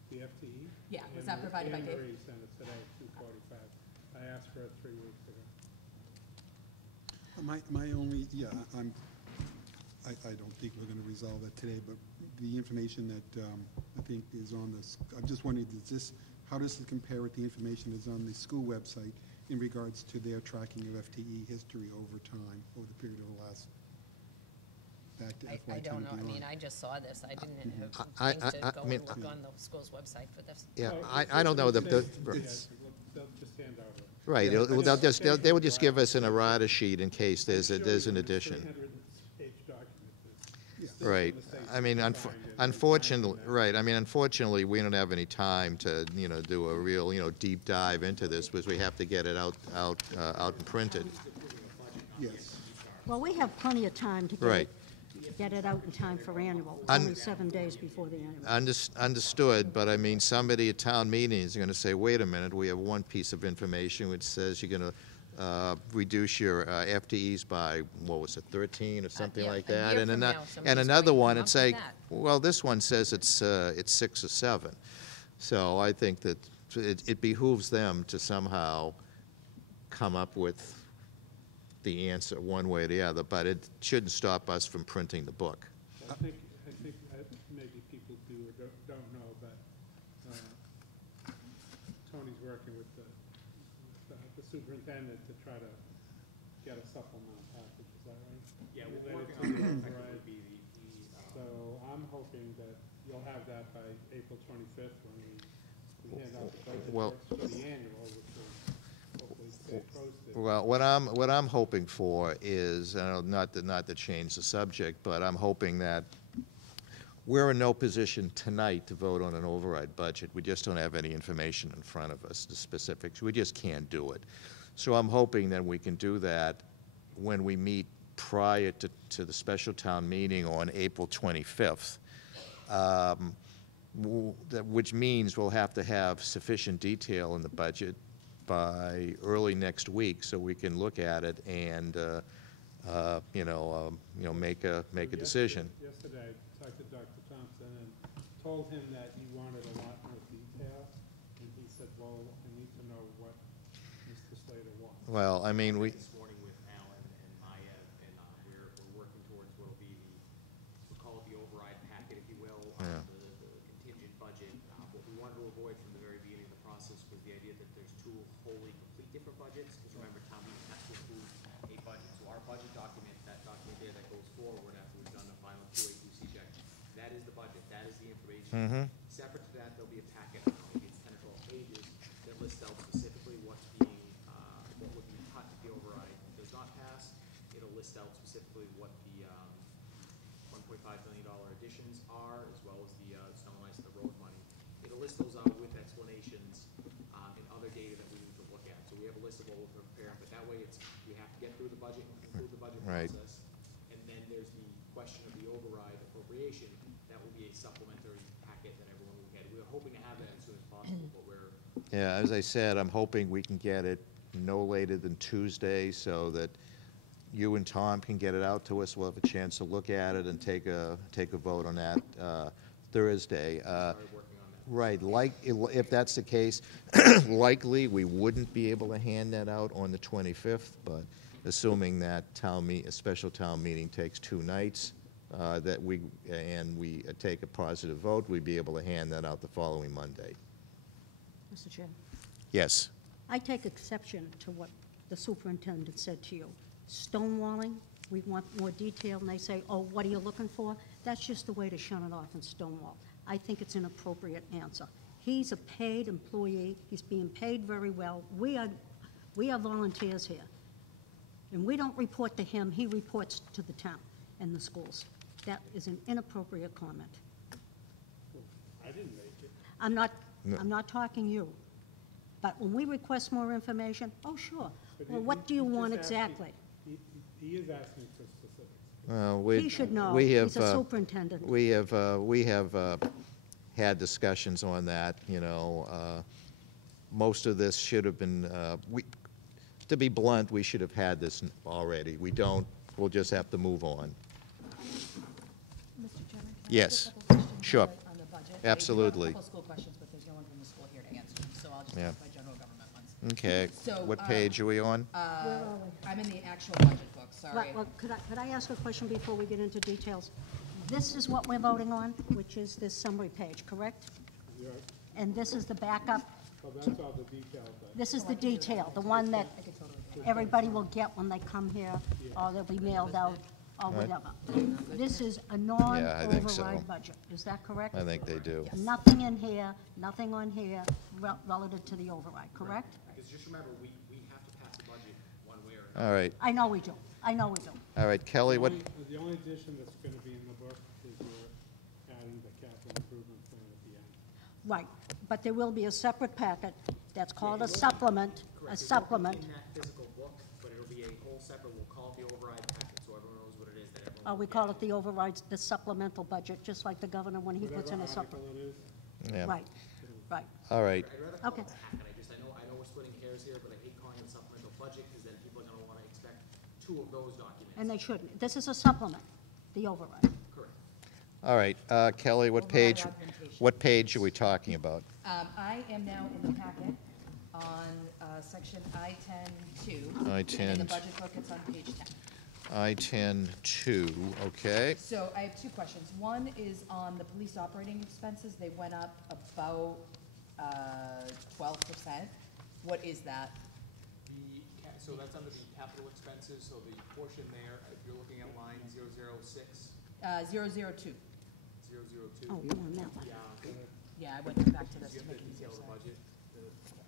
The FTE? Yeah, was that provided by Dave? Anne Marie sent it today, 2:45. I asked for it 3 weeks ago. My only, yeah, I don't think we're gonna resolve that today, but the information that, I think is on this, I'm just wondering, how does it compare with the information that's on the school website in regards to their tracking of FTE history over time, over the period of the last, back to FY10 I don't and know, I mean, beyond? I just saw this, I didn't have I- things to I go mean- and look on the school's website for this. Yeah, Oh, I don't know, They'll the, just hand over. right, Yeah, they'll just, they will just give us an errata sheet in case there's an addition. 300-page document. There's Right. mistakes I mean, you can find in it. unfortunately, right, I mean, unfortunately, we don't have any time to, do a real, deep dive into this, because we have to get it out and printed. Yes. Well, we have plenty of time to Right. get it out in time for annual, Un- only 7 days before the annual. Understood, but I mean, somebody at town meeting is gonna say, wait a minute, we have one piece of information which says you're gonna reduce your FTEs by, what was it, 13 or something yeah, like a that? year And from ano- now, somebody's and going another to one, come and up say, with that. well, this one says it's 6 or 7. So I think that it behooves them to somehow come up with the answer one way or the other, but it shouldn't stop us from printing the book. I think maybe people do or don't know, but Tony's working with the superintendent to try to get a supplemental package, is that right? Yeah, we're Related working to on on the that, override. would be So I'm hoping that you'll have that by April 25th when we hand out the budget Well- for the annual, which will hopefully stay posted. Well, what I'm hoping for is, not to change the subject, but I'm hoping that we're in no position tonight to vote on an override budget. We just don't have any information in front of us, the specifics. We just can't do it. So I'm hoping that we can do that when we meet prior to the special town meeting on April 25th. Which means we'll have to have sufficient detail in the budget by early next week, so we can look at it and, make a decision. Yesterday, I talked to Dr. Thompson and told him that you wanted a lot more detail, and he said, well, I need to know what Mr. Slater wants. Well, I mean, this morning with Alan and Maya, and we're working towards what'll be we'll call it the override packet, if you will, Yeah. the contingent budget. What we wanted to avoid from the very beginning of the process was the idea that there's two wholly complete different budgets, because remember, town meeting has to approve a budget. So our budget document, that document there that goes forward after we've done the final QA/QC check, that is the budget, that is the information. Separate to that, there'll be a packet, maybe it's 10 or 12 pages, that lists out specifically what's being, what would be cut if the override does not pass. It'll list out specifically what the $1.5 million additions are, as well as the snow and ice and the road money. It'll list those out with explanations and other data that we need to look at. So we have a list of what we're preparing, but that way we have to get through the budget and conclude the budget Right. process. And then there's the question of the override appropriation. That will be a supplementary packet that everyone will get. We're hoping to have that as soon as possible, but we're yeah, as I said, I'm hoping we can get it no later than Tuesday, so that you and Tom can get it out to us. We'll have a chance to look at it and take a vote on that Thursday. started working on that. Right, if that's the case, likely we wouldn't be able to hand that out on the 25th, but assuming that a special town meeting takes 2 nights, that we take a positive vote, we'd be able to hand that out the following Monday. Mr. Chair, Yes. I take exception to what the superintendent said to you. Stonewalling, we want more detail, and they say, oh, what are you looking for? That's just a way to shut it off and stonewall. I think it's an appropriate answer. He's a paid employee, he's being paid very well. We are volunteers here. And we don't report to him, he reports to the town and the schools. That is an inappropriate comment. I I didn't make it. I'm not talking you. But when we request more information, oh, sure. But Well, he- what do you he's want just asking- exactly? He is asking for specifics. He should know. We He's have, a superintendent. We have had discussions on that, you know. Most of this should have been, to be blunt, we should have had this already. We don't, we'll just have to move on. Mr. Chairman, can I Yes. ask a couple questions Sure. on the budget? Absolutely. I do have a couple school questions, but there's no one from the school here to answer them, so I'll just Yeah. ask my general government ones. Okay, So, what page are we on? Where are we? I'm in the actual budget book, sorry. Right, well, could I ask a question before we get into details? This is what we're voting on, which is this summary page, correct? You're- And this is the backup, So that's all the details. this is the detail, the one that I could totally do it. everybody will get when they come here, or they'll be mailed out, or whatever. This is a I think so. non-override budget, is that correct? I think they do. Nothing in here, nothing on here relative to the override, correct? Because just remember, we have to pass the budget one way or another. All right, I know we do, I know we do. all right, Kelly, what, The only addition that's going to be in the book is you're adding the capital improvement plan at the end. Right, but there will be a separate packet that's called a supplement, Correct. a supplement. It won't be in that physical book, but it'll be a whole separate, we'll call it the override packet, so everyone knows what it is that everyone. We will call get. it the overrides, the supplemental budget, just like the governor when he puts in a Whatever supplement. article it is, yeah, Right, right. all right. I'd rather call Okay. it a packet, I know we're splitting hairs here, but I hate calling it a supplemental budget, because then people are gonna wanna expect two of those documents. And they shouldn't. This is a supplement, the override. Correct. All right, Kelly, Override augmentation. what page are we talking about? I am now in the packet on section I-10-2. I-10. And in the budget book, it's on page 10. I-10-2, okay. So I have two questions. One is on the police operating expenses. They went up about 12%. What is that? So that's under the capital expenses, so the portion there, if you're looking at line 006, 002. 002. Oh, you're on that one. Yeah, Yeah, I went back to this you to have make the it easier. detail of the budget.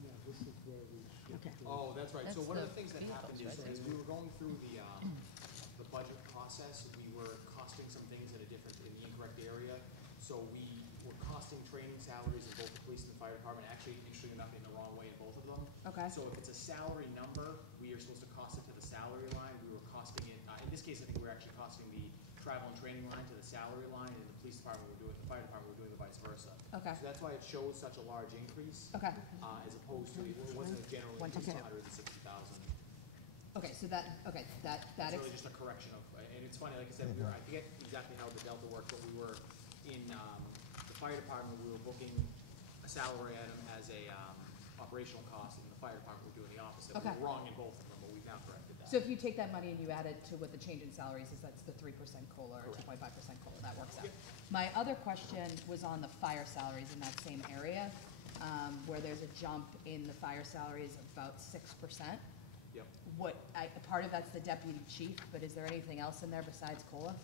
yeah, this is where we should. Okay. Oh, that's right. So That's one of the the things that happened is, vehicles, right? as we were going through the budget process, we were costing some things in the incorrect area. So we were costing training salaries in both the police and the fire department, actually, interestingly enough, in the wrong way in both of them. Okay. So if it's a salary number, we are supposed to cost it to the salary line. We were costing it, in this case, I think we were actually costing the travel and training line to the salary line, and the police department were doing, the fire department were doing the vice versa. Okay. So that's why it shows such a large increase. Okay. As opposed to, it wasn't a general increase of Okay. 160,000. Okay, so that It's really just a correction of, and it's funny, like I said, I forget exactly how the delta worked, but we were in, the fire department, we were booking a salary item as a, operational cost, and the fire department were doing the opposite. We Okay. were wrong in both of them, but we've now corrected that. So if you take that money and you add it to what the change in salaries is, that's the 3% COLA or Correct. 2.5% COLA, that works out. My other question was on the fire salaries in that same area, where there's a jump in the fire salaries of about 6%. Yep. Part of that's the deputy chief, but is there anything else in there besides COLA?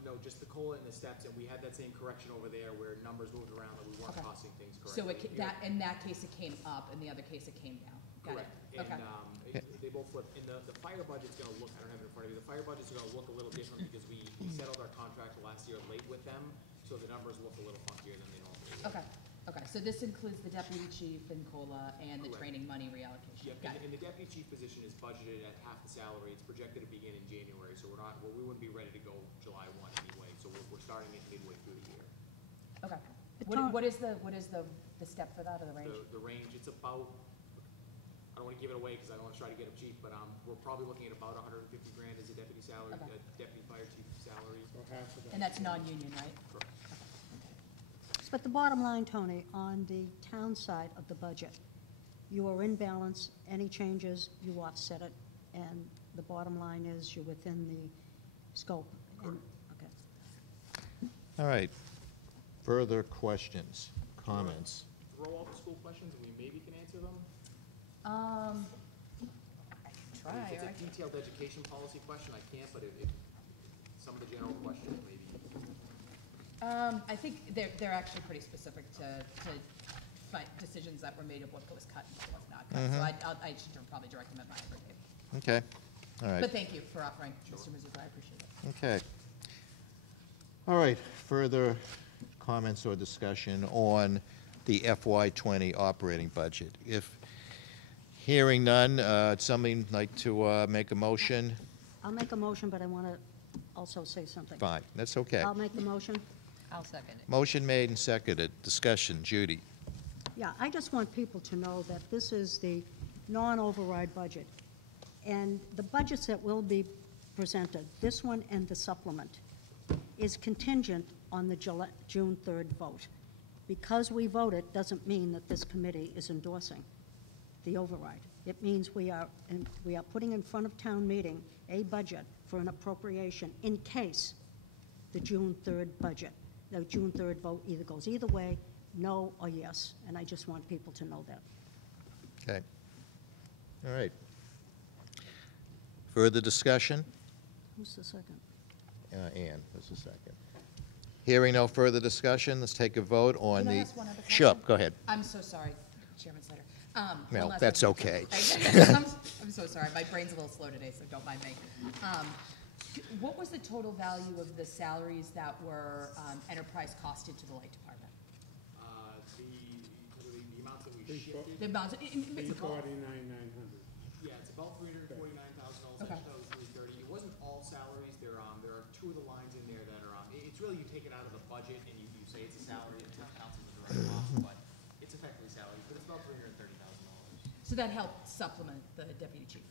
No, just the COLA and the steps, and we had that same correction over there where numbers moved around that we weren't Okay. costing things So correctly. in that case, it came up, in the other case, it came down. Got it. Correct, Okay. and, they both flip, and the fire budget's gonna look, I don't have it in front of me, the fire budget's gonna look a little different because we settled our contract last year late with them, so the numbers look a little funkier than they normally do. Okay, so this includes the deputy chief and COLA and the Correct. training money reallocation. Yep, Got it. and the deputy chief position is budgeted at half the salary, it's projected to begin in January, so we wouldn't be ready to go July 1 anyway, so we're starting it midway through the year. Okay. Tom- What is the step for that, or the range? The range, it's about, I don't wanna give it away, cause I don't wanna try to get them cheap, but, we're probably looking at about 150 grand as a deputy salary, Okay. deputy fire chief salary. So half of that. And that's non-union, right? Correct. But the bottom line, Tony, on the town side of the budget, you are in balance, any changes, you offset it, and the bottom line is you're within the scope. Okay. All right. Further questions, comments? Throw all the school questions, and we maybe can answer them. I can If try, it's or a detailed education policy question, I can't, but if some of the general questions, maybe. I think they're actually pretty specific to decisions that were made of what was cut and what was not cut. So I should probably direct them at my review. Okay, all right. But thank you for offering, Mr. Mizuko, I appreciate it. Okay. All right, further comments or discussion on the FY20 operating budget? If hearing none, would somebody like to make a motion? I'll make a motion, but I want to also say something. Fine, that's okay. I'll make the motion. I'll second it. Motion made and seconded. Discussion. Judy? Yeah, I just want people to know that this is the non-override budget. And the budgets that will be presented, this one and the supplement, is contingent on the June 3rd vote. Because we voted doesn't mean that this committee is endorsing the override. It means we are putting in front of town meeting a budget for an appropriation in case the June 3rd budget, the June 3rd vote either goes either way, no or yes. And I just want people to know that. Okay. All right. Further discussion? Who's the second? Ann was the second. Hearing no further discussion, let's take a vote on Can I the... ask one other Sure, question? go ahead. I'm so sorry, Chairman Slater. One Well, last that's question. okay. I'm so sorry. My brain's a little slow today, so don't mind me. What was the total value of the salaries that were enterprise costed to the light department? The amounts that we shifted, The amount, $349,900. yeah, it's about $349,000, Okay. actually, that was $330. It wasn't all salaries, there are two of the lines in there that are, it's really, you take it out of the budget and you say it's a salary, the town council's a direct cost, but it's effectively salaries, but it's about $330,000. So that helped supplement the deputy chief?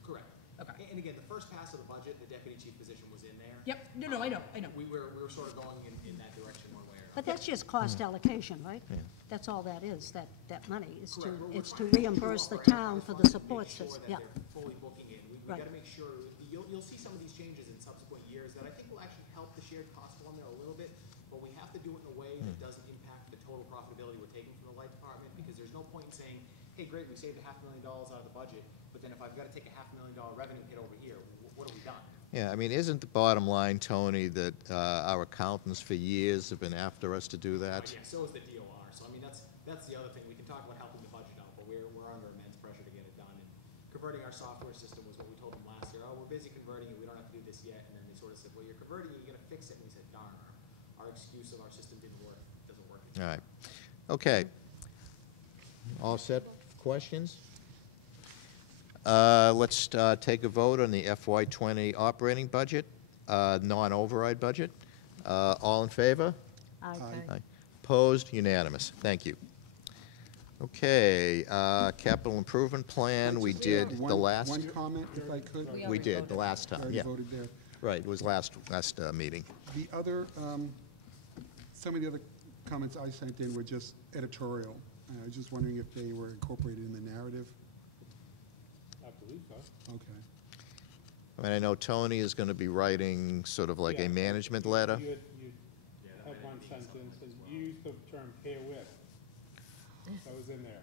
Correct. Okay. And again, the first pass of the budget, the deputy chief position was in there. Yep, no, I know. We were sort of going in that direction one way or another. But that's just cost allocation, right? That's all that is, that money is to, Correct. We're it's to trying reimburse the keep up our town for the enterprise support funds to make system. sure Yeah, that they're fully booking it. We Right. gotta make sure, you'll see some of these changes in subsequent years that I think will actually help the shared cost formula a little bit, but we have to do it in a way that doesn't impact the total profitability we're taking from the light department, because there's no point in saying, hey, great, we saved $500,000 out of the budget, but then if I've gotta take a $500,000 revenue hit over here, what have we done? Yeah, I mean, isn't the bottom line, Tony, that our accountants for years have been after us to do that? Yeah, so is the DOR, so I mean, that's the other thing, we can talk about helping the budget out, but we're under immense pressure to get it done, and converting our software system was what we told them last year, oh, we're busy converting it, we don't have to do this yet, and then they sort of said, well, you're converting it, you're gonna fix it, and we said, darn, our excuse of our system didn't work, doesn't work. All right. Okay. All set? Questions? Let's take a vote on the FY20 operating budget, non-override budget. All in favor? I Aye. Opposed? Unanimous. Thank you. Okay, capital improvement plan, we did the last, One comment, if I could. We we already did voted. the last I time, already yeah. voted there. Right, it was last meeting. The other, some of the other comments I sent in were just editorial. I was just wondering if they were incorporated in the narrative. I believe so. Okay. I mean, I know Tony is going to be writing sort of like Yeah. a management letter. You had one sentence, and you used the term herewith. That was in there.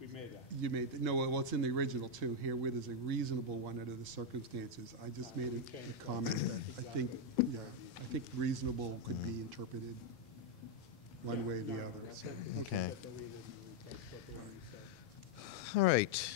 We made that. You made, no, well, it's in the original too. Herewith is a reasonable one under the circumstances. I just made a comment that I think, yeah, I think reasonable could be interpreted one way or the other. Okay. But deleted and replaced with the one you said. All right.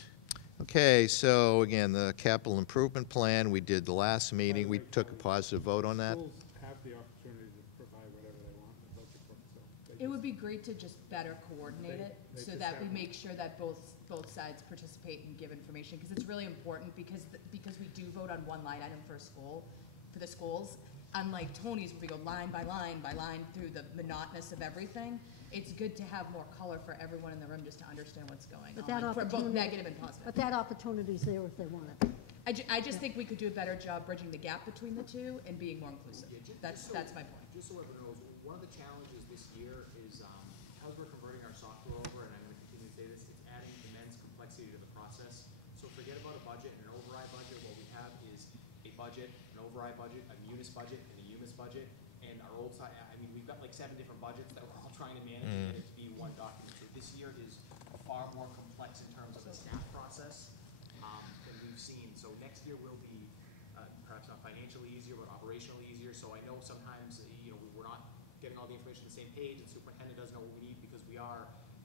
Okay, so again, the capital improvement plan, we did the last meeting. We took a positive vote on that. Schools have the opportunity to provide whatever they want in the budget book, so. they It would be great to just better coordinate it, they so just that we have- make sure that both sides participate and give information, because it's really important, because we do vote on one line item for a school, for the schools. Unlike Tony's, where we go line by line through the monotonous of everything, it's good to have more color for everyone in the room, just to understand what's going But that on, for both opportunity- negative and positive. But that opportunity's there if they want it. I just think we could do a better job bridging the gap between the two and being more inclusive. Yeah, just That's so- my point. Just so everyone knows, one of the challenges this year is, as we're converting our software over, and I'm gonna continue to say this, it's adding immense complexity to the process. So forget about a budget and an override budget, what we have is a budget, an override budget, a munis budget, and a UMIS budget, and our old side, I mean, we've got like 7 different budgets that we're all trying to manage and get it to be one document. So this year is far more complex in terms of the staff process, than we've seen. So next year will be, perhaps not financially easier, but operationally easier. So I know sometimes, we're not getting all the information on the same page, and the superintendent doesn't know what we need, because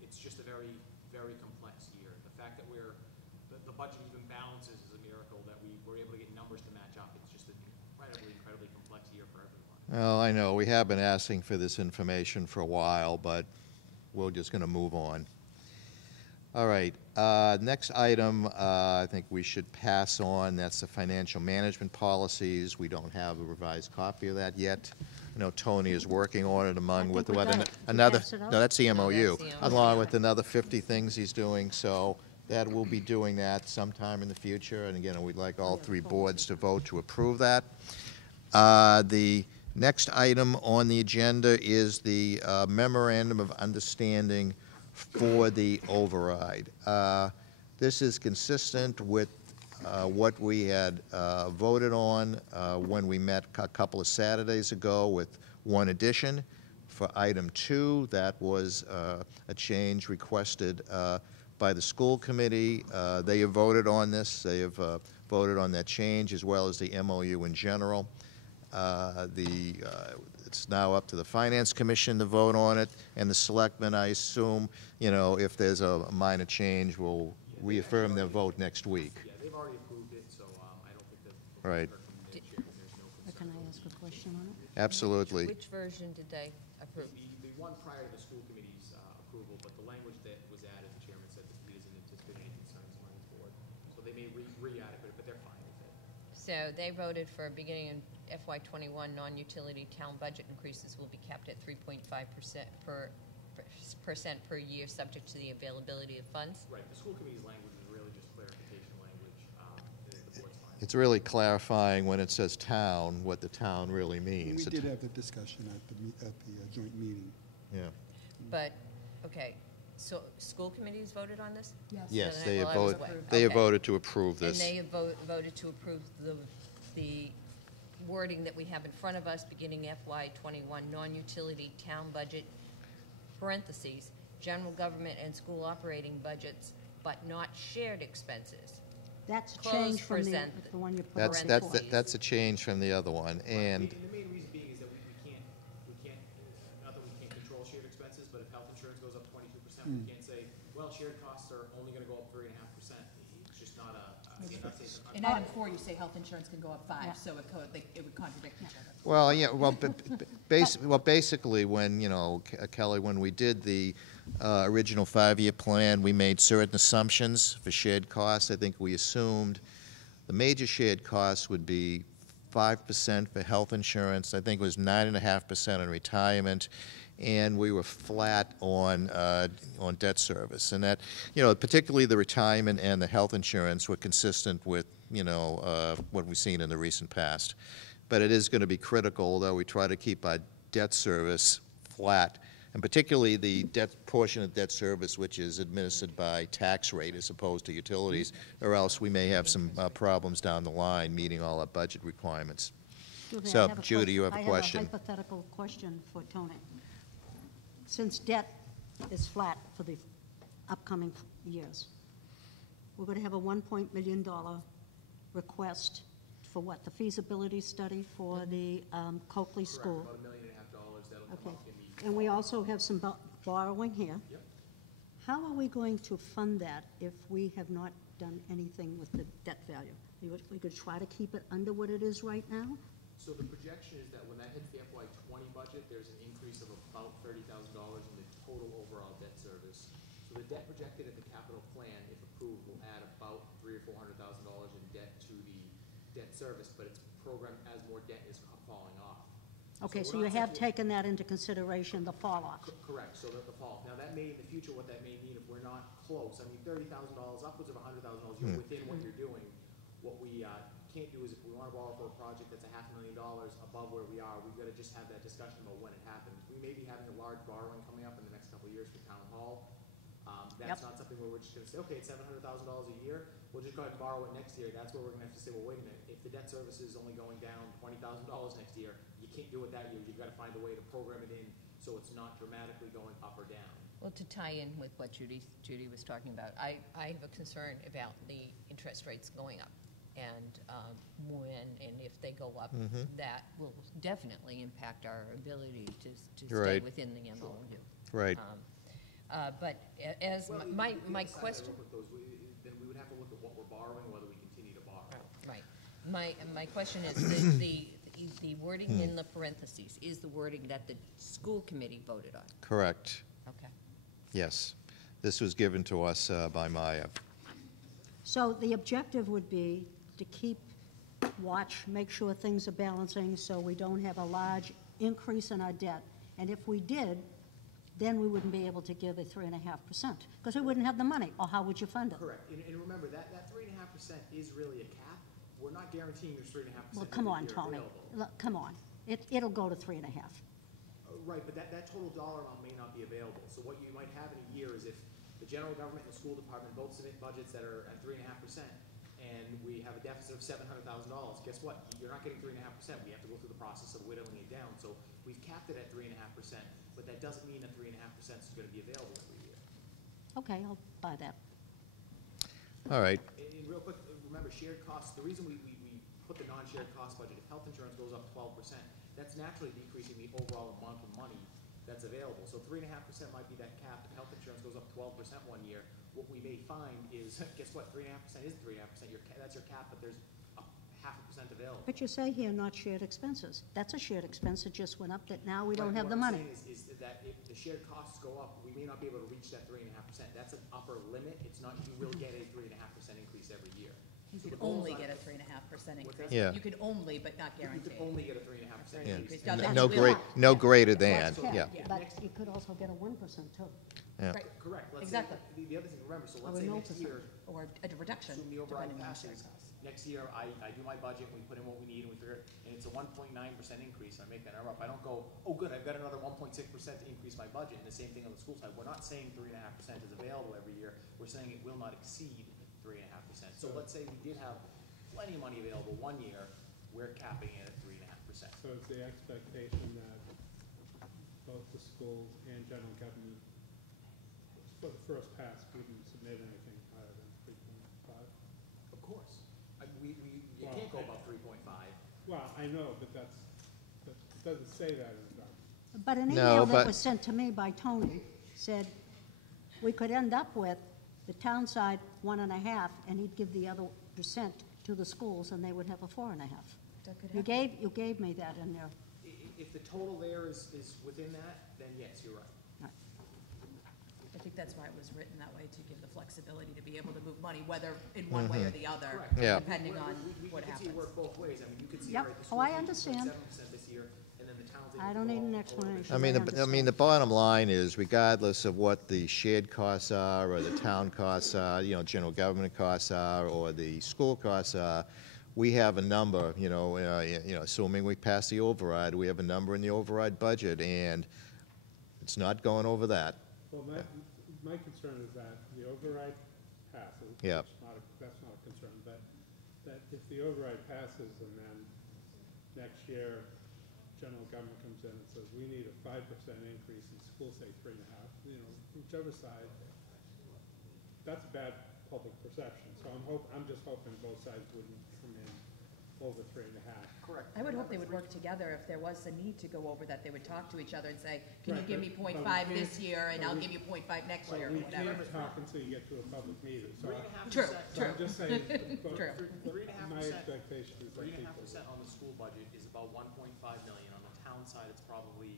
it's just a very, very complex year. The fact that the budget even balances is a miracle, that we were able to get numbers to match up. It's just an incredibly complex year for everyone. Well, I know, we have been asking for this information for a while, but we're just going to move on. All right, next item, I think we should pass on. That's the financial management policies. We don't have a revised copy of that yet. I know Tony is working on it I think we got it. Did you another, pass it out? no, that's the No, MOU, that's the MOU. along with another 50 things he's doing, so that we'll be doing that sometime in the future. And again, we'd like all three boards to vote to approve that. The next item on the agenda is the memorandum of understanding for the override. This is consistent with what we had voted on when we met a couple of Saturdays ago, with one addition. For item 2, that was a change requested by the school committee. They have voted on this. They have voted on that change, as well as the MOU in general. It's now up to the Finance Commission to vote on it, and the selectmen, I assume, you know, if there's a minor change, will reaffirm their vote next week. Yeah, they've already approved it, so I don't think that. Right. There's no concern. Can I ask a question on it? Absolutely. Which version did they approve? The one prior to the school committee's approval, but the language that was added, the chairman said that he doesn't anticipate any concerns on his board. So they may re-add it, but they're fine with it. So they voted for beginning in FY '21, non-utility town budget increases will be capped at 3.5% per year, subject to the availability of funds. Right, the school committee's language is really just clarification language. The board's fine. It's really clarifying when it says town, what the town really means. We did have the discussion at the joint meeting. Yeah. But, okay, so school committees voted on this? Yes, So they then- have well, I was voted, away. they have Okay. voted to approve And this. they have voted to approve the wording that we have in front of us, beginning FY '21, non-utility town budget, parentheses, general government and school operating budgets, but not shared expenses. That's a Close change from present. the one you put That's, on that's, before. that's a change from the other one, and, And the main reason being is that we can't, not that we can't control shared expenses, but if health insurance goes up 22%, we can't say, well, shared costs are only gonna go up 3.5%. It's just not In item 4, you say health insurance can go up 5, so it would contradict each other. well, yeah, well, basically, when, you know, Kelly, when we did the original 5-year plan, we made certain assumptions for shared costs. I think we assumed the major shared costs would be 5% for health insurance. I think it was 9.5% on retirement, and we were flat on debt service. And that, you know, particularly the retirement and the health insurance were consistent with, you know, what we've seen in the recent past. But it is going to be critical, though we try to keep our debt service flat, and particularly the debt portion of debt service, which is administered by tax rate as opposed to utilities, or else we may have some problems down the line meeting all our budget requirements. Excuse me, So, I have a Judy, you have a question. I have a hypothetical question for Tony. Since debt is flat for the upcoming years, we're going to have a $1 million request for what, the feasibility study for the Coakley School? Correct, about $1.5 million that'll come Okay. up in the. And we also have some borrowing here. Yep. How are we going to fund that if we have not done anything with the debt value? We could try to keep it under what it is right now? So the projection is that when that hits the FY '20 budget, there's an increase of about $30,000 in the total overall debt service. So the debt projected at the capital plan, if approved, will add about $300,000 or $400,000 in debt to the debt service, but it's programmed as more debt is falling off. Okay, so we're you not have taking- taken that into consideration, the fall off. Correct, so the fall. Now, that may, in the future, what that may mean if we're not close, I mean, $30,000, upwards of $100,000, you're within what you're doing. What we can't do is if we want to borrow for a project that's $500,000 above where we are, we've got to just have that discussion about when it happens. We may be having a large borrowing coming up in the next couple of years for town hall. That's not something where we're just going to say, okay, it's $700,000 a year, we'll just go ahead and borrow it next year. That's where we're going to have to say, well, wait a minute, if the debt service is only going down $20,000 next year, you can't do it that year. You've got to find a way to program it in so it's not dramatically going up or down. Well, to tie in with what Judy was talking about, I have a concern about the interest rates going up. And if they go up, that will definitely impact our ability to stay Right. within the MOU. right. But as Well, my if we decide to question, look at those, then we would have to look at what we're borrowing, whether we continue to borrow. right, my question is, the wording in the parentheses is the wording that the school committee voted on. Correct. Okay. Yes. This was given to us by Maya. So the objective would be to keep watch, make sure things are balancing so we don't have a large increase in our debt. And if we did, then we wouldn't be able to give a 3.5%, because we wouldn't have the money, or how would you fund it? Correct, and remember, that 3.5% is really a cap. We're not guaranteeing there's 3.5% Well, come on, every year Tony. available. Look, come on. It'll go to 3.5. Right, but that total dollar amount may not be available. So what you might have in a year is if the general government and the school department both submit budgets that are at 3.5%, and we have a deficit of $700,000, guess what? You're not getting 3.5%. We have to go through the process of whittling it down. So we've capped it at 3.5%, but that doesn't mean that 3.5% is going to be available every year. Okay, I'll buy that. All right. And real quick, remember, shared costs, the reason we put the non-shared cost budget, if health insurance goes up 12%, that's naturally decreasing the overall amount of money that's available. So 3.5% might be that cap. If health insurance goes up 12% one year, what we may find is, guess what, 3.5% is 3.5%. That's your cap, but there's a 0.5% available. But you say here not shared expenses. That's a shared expense that just went up that now we don't Right, have the what I'm money. saying is that if the shared costs go up, we may not be able to reach that 3.5%. That's an upper limit. It's not, you will get a 3.5% increase every year. You So could the goal only is get a not- 3.5% What's increase. that? Yeah. You could only, but not You guaranteed. could only get a 3.5% Yeah. increase. Now, that's No really- greater than, That's cap, yeah. But you could also get a 1% too. Yeah. Right, Correct. Let's Exactly. say, the other thing, remember, so Or let's a say 0%. next year, or a reduction, assume the override depending on the shared passes. cost. Next year, I do my budget, we put in what we need, and we figure, and it's a 1.9% increase, I make that number up. I don't go, oh, good, I've got another 1.6% to increase my budget, and the same thing on the school side. We're not saying 3.5% is available every year, we're saying it will not exceed 3.5%. So let's say we did have plenty of money available one year, we're capping it at 3.5%. So it's the expectation that both the schools and general government, for the first pass, wouldn't submit anything higher than 3.5? Of course. You Well, can't go above 3.5. Well, I know, but it doesn't say that in the document. But an No, email but- that was sent to me by Tony said we could end up with the town side 1.5, and he'd give the other percent to the schools, and they would have a 4.5. That could You happen. gave me that in there. If the total there is within that, then yes, you're right. I think that's why it was written that way, to give the flexibility to be able to move money, whether in one way or the other, Correct. Yeah. depending on We what could see it happens. work both ways. I mean, you could see, Yep. right, the Oh, I school's understand. 2.7% this year, and then the town's able I to don't go need an up a little bit. explanation. I mean, the bottom line is, regardless of what the shared costs are, or the town costs are, general government costs are, or the school costs are, we have a number, assuming we pass the override, we have a number in the override budget, and it's not going over that. Well, my concern is that the override passes. Yeah. That's not a concern, but that if the override passes and then next year, general government comes in and says, we need a 5% increase, and schools say 3.5, whichever side, that's bad public perception. So I'm just hoping both sides wouldn't come in over 3.5. Correct. I would hope they would work together. If there was a need to go over that, they would talk to each other and say, can you Right, give me but we 0.5 can't- this year, and but I'll we- give you 0.5 next year, or We whatever. can't talk until you get to a public meeting, so 3.5%. True. I'm just saying, but True. my 3.5%. expectation is that people. 3.5% on the school budget is about 1.5 million. On the town side, it's probably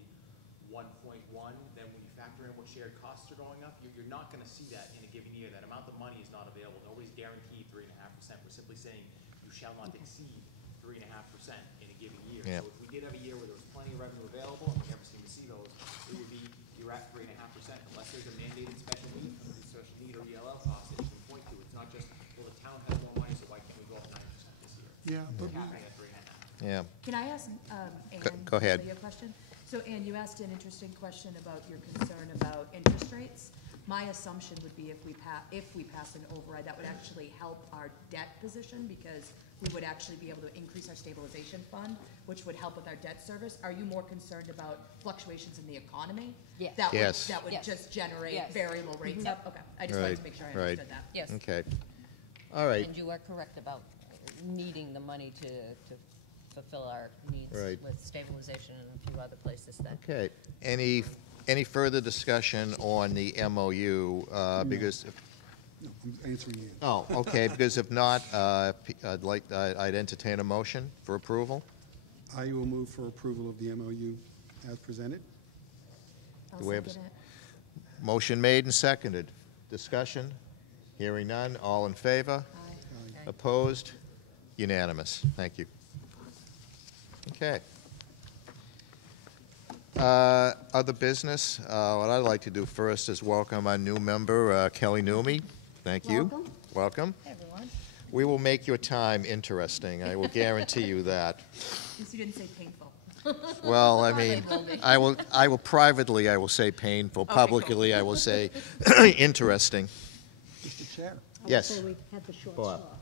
1.1. Then when you factor in what shared costs are going up, you're not going to see that in a given year. That amount of money is not available. Nobody's guaranteed 3.5%. We're simply saying you shall not exceed 3.5% in a given year. Yeah. So if we did have a year where there was plenty of revenue available, and we never seem to see those, it would be you're at 3.5%, unless there's a mandated special need or ELL cost that you can point to. It's not just, well, the town has more money, so why can't we go up 9% this year? Yeah, but Capping at 3.5. Yeah. Can I ask Ann Go ahead. a question? So Ann, you asked an interesting question about your concern about interest rates. My assumption would be if we pass an override, that would actually help our debt position, because we would actually be able to increase our stabilization fund, which would help with our debt service. Are you more concerned about fluctuations in the economy? Yes. Yes. That would Yes. just generate Yes. variable rates Yep. up? Okay, I just wanted Right, to make sure I right. understood that. Yes. Okay. All right. And you are correct about needing the money to fulfill our needs Right. with stabilization and a few other places that. Okay. Any further discussion on the MOU? Because, no, I'm answering you. oh, okay, because if not, I'd entertain a motion for approval. I will move for approval of the MOU as presented. I'll Do we have a second it. Motion made and seconded. Discussion? Hearing none. All in favor? Aye. Okay. Opposed? Unanimous. Thank you. Okay. Other business, what I'd like to do first is welcome our new member, Kelly Newmy. Thank you. Welcome. Welcome. Hey, everyone. We will make your time interesting. I will guarantee you that. At least you didn't say painful. Well, I Thought mean, they will be. I will privately, I will say painful. Okay, Publicly, I will say interesting. Mr. Chair, I would Yes. say we had the short Bob. straw.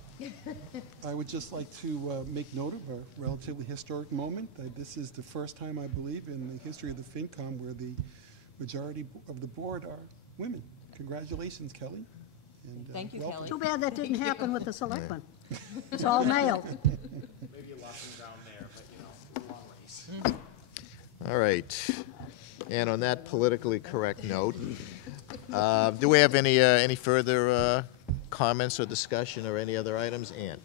I would just like to make note of a relatively historic moment. This is the first time, I believe, in the history of the FinCom where the majority of the board are women. Congratulations, Kelly. And, Thank you, welcome. Kelly. Too bad that didn't happen with the selectmen. It's all male. Maybe a lesson down there, but you know, it's a long race. All right. And on that politically correct note, do we have any further comments or discussion or any other items? Ann?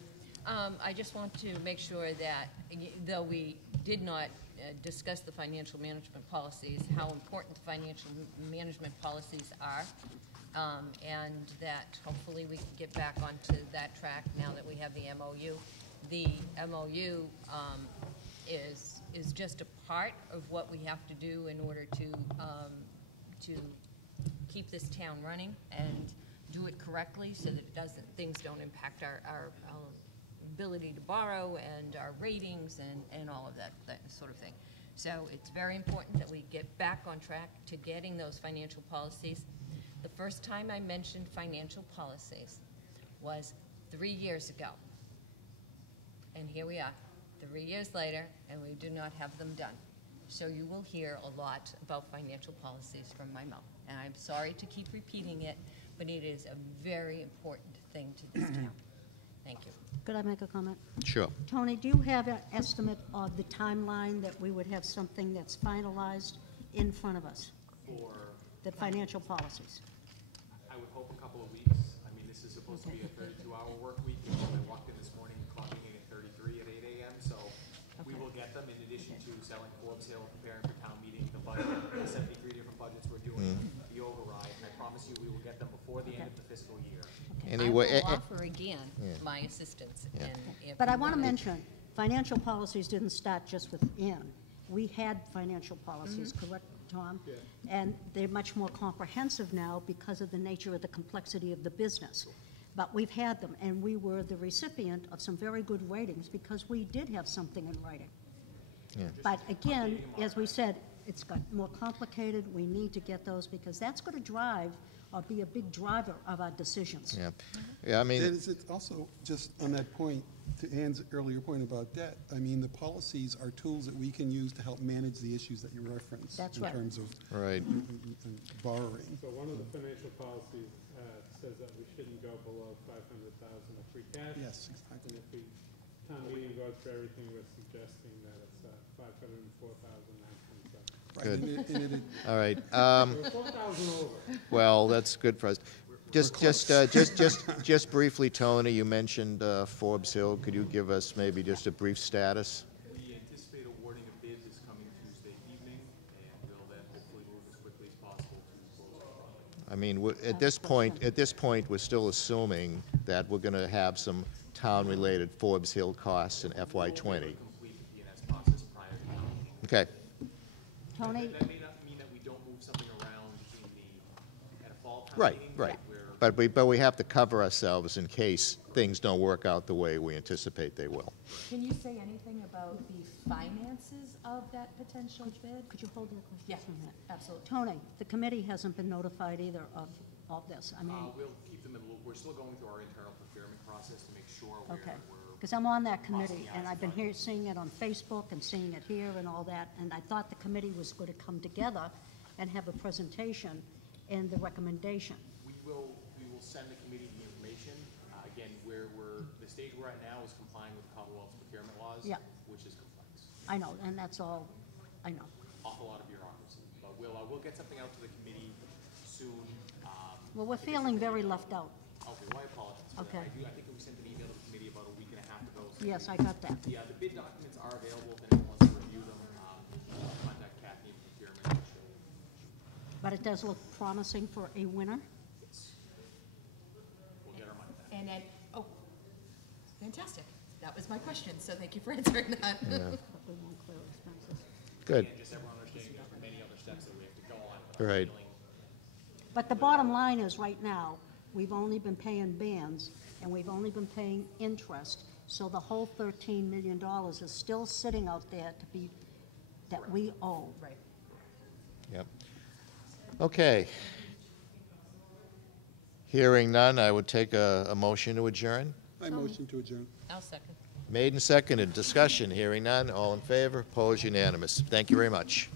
I just want to make sure that, though we did not discuss the financial management policies, how important the financial management policies are, and that hopefully we can get back onto that track now that we have the MOU. The MOU is just a part of what we have to do in order to keep this town running and do it correctly so that it doesn't, things don't impact our ability to borrow and our ratings and all of that sort of thing. So it's very important that we get back on track to getting those financial policies. The first time I mentioned financial policies was 3 years ago. And here we are, 3 years later, and we do not have them done. So you will hear a lot about financial policies from my mouth. And I'm sorry to keep repeating it, but it is a very important thing to this town. Thank you. Could I make a comment? Sure. Tony, do you have an estimate of the timeline that we would have something that's finalized in front of us, For, the financial policies? I would hope a couple of weeks. I mean, this is supposed to be a 32-hour work week. I walked in this morning clocking in at 33 at 8 a.m. So we will get them in addition to selling Forbes Hill, preparing for town meeting, the budget, the 73 different budgets we're doing, the override. I promise you, we will get them before the end of the fiscal year. Anyway, I will offer again my assistance. Yeah. And if But I you want to want- mention, financial policies didn't start just with Ann. We had financial policies, correct, Tom? Yeah. And they're much more comprehensive now because of the nature of the complexity of the business. But we've had them, and we were the recipient of some very good ratings because we did have something in writing. Yeah. But again, as we said, it's got more complicated. We need to get those because that's going to drive or be a big driver of our decisions. Yeah. Yeah, I mean, Is it also, just on that point, to Ann's earlier point about debt, I mean, the policies are tools that we can use to help manage the issues that you referenced. That's right. In terms of right. borrowing. So one of the financial policies says that we shouldn't go below 500,000 of free cash. Yes, exactly. And if we, town meeting votes for everything, we're suggesting that it's 504,927. Right, Good. and it- All right. We're 4,000 over. Well, that's good for us. Just briefly, Tony, you mentioned Forbes Hill. Could you give us maybe just a brief status? We anticipate awarding a bid this coming Tuesday evening, and we'll then hopefully move as quickly as possible to close the project. I mean, at this point, we're still assuming that we're going to have some town-related Forbes Hill costs in FY '20. Complete the P&S process prior to town meeting. Okay. Tony, That may not mean that we don't move something around at a fall town Right, meeting. right. Where But we have to cover ourselves in case things don't work out the way we anticipate they will. Can you say anything about the finances of that potential bid? could you hold your question Yeah, for a minute? absolutely. Tony, the committee hasn't been notified either of all this. I mean, we'll keep them in the loop. We're still going through our internal procurement process to make sure okay. we're Because I'm on that committee, the and i's I've been and here, seeing it on Facebook and seeing it here and all that, and I thought the committee was going to come together and have a presentation and the recommendation. We will send the committee the information. Again, the stage we're at now is complying with Commonwealth's procurement laws, Yeah. which is complex. I know, and that's all, I know. Awful lot of bureaucracy. But we'll get something out to the committee soon. Well, we're feeling very left out. Okay, well, I apologize for that. Okay. I think we sent an email to the committee about a week and a half ago. Yes, I got that. Yeah, the bid documents are available if anyone wants But it does look promising for a winner. We'll get our money back. And then, oh, fantastic. That was my question, so thank you for answering that. Yeah. But we won't clear expenses. Good. And just everyone understanding there's many other steps that we have to go on. but I'm Right. feeling But the bottom line is, right now, we've only been paying bands, and we've only been paying interest, so the whole $13 million is still sitting out there to be, that we owe. Right. Yep. Okay. Hearing none, I would take a motion to adjourn. I motion to adjourn. I'll second. Made and seconded. Discussion. Hearing none. All in favor? Opposed? Unanimous. Thank you very much.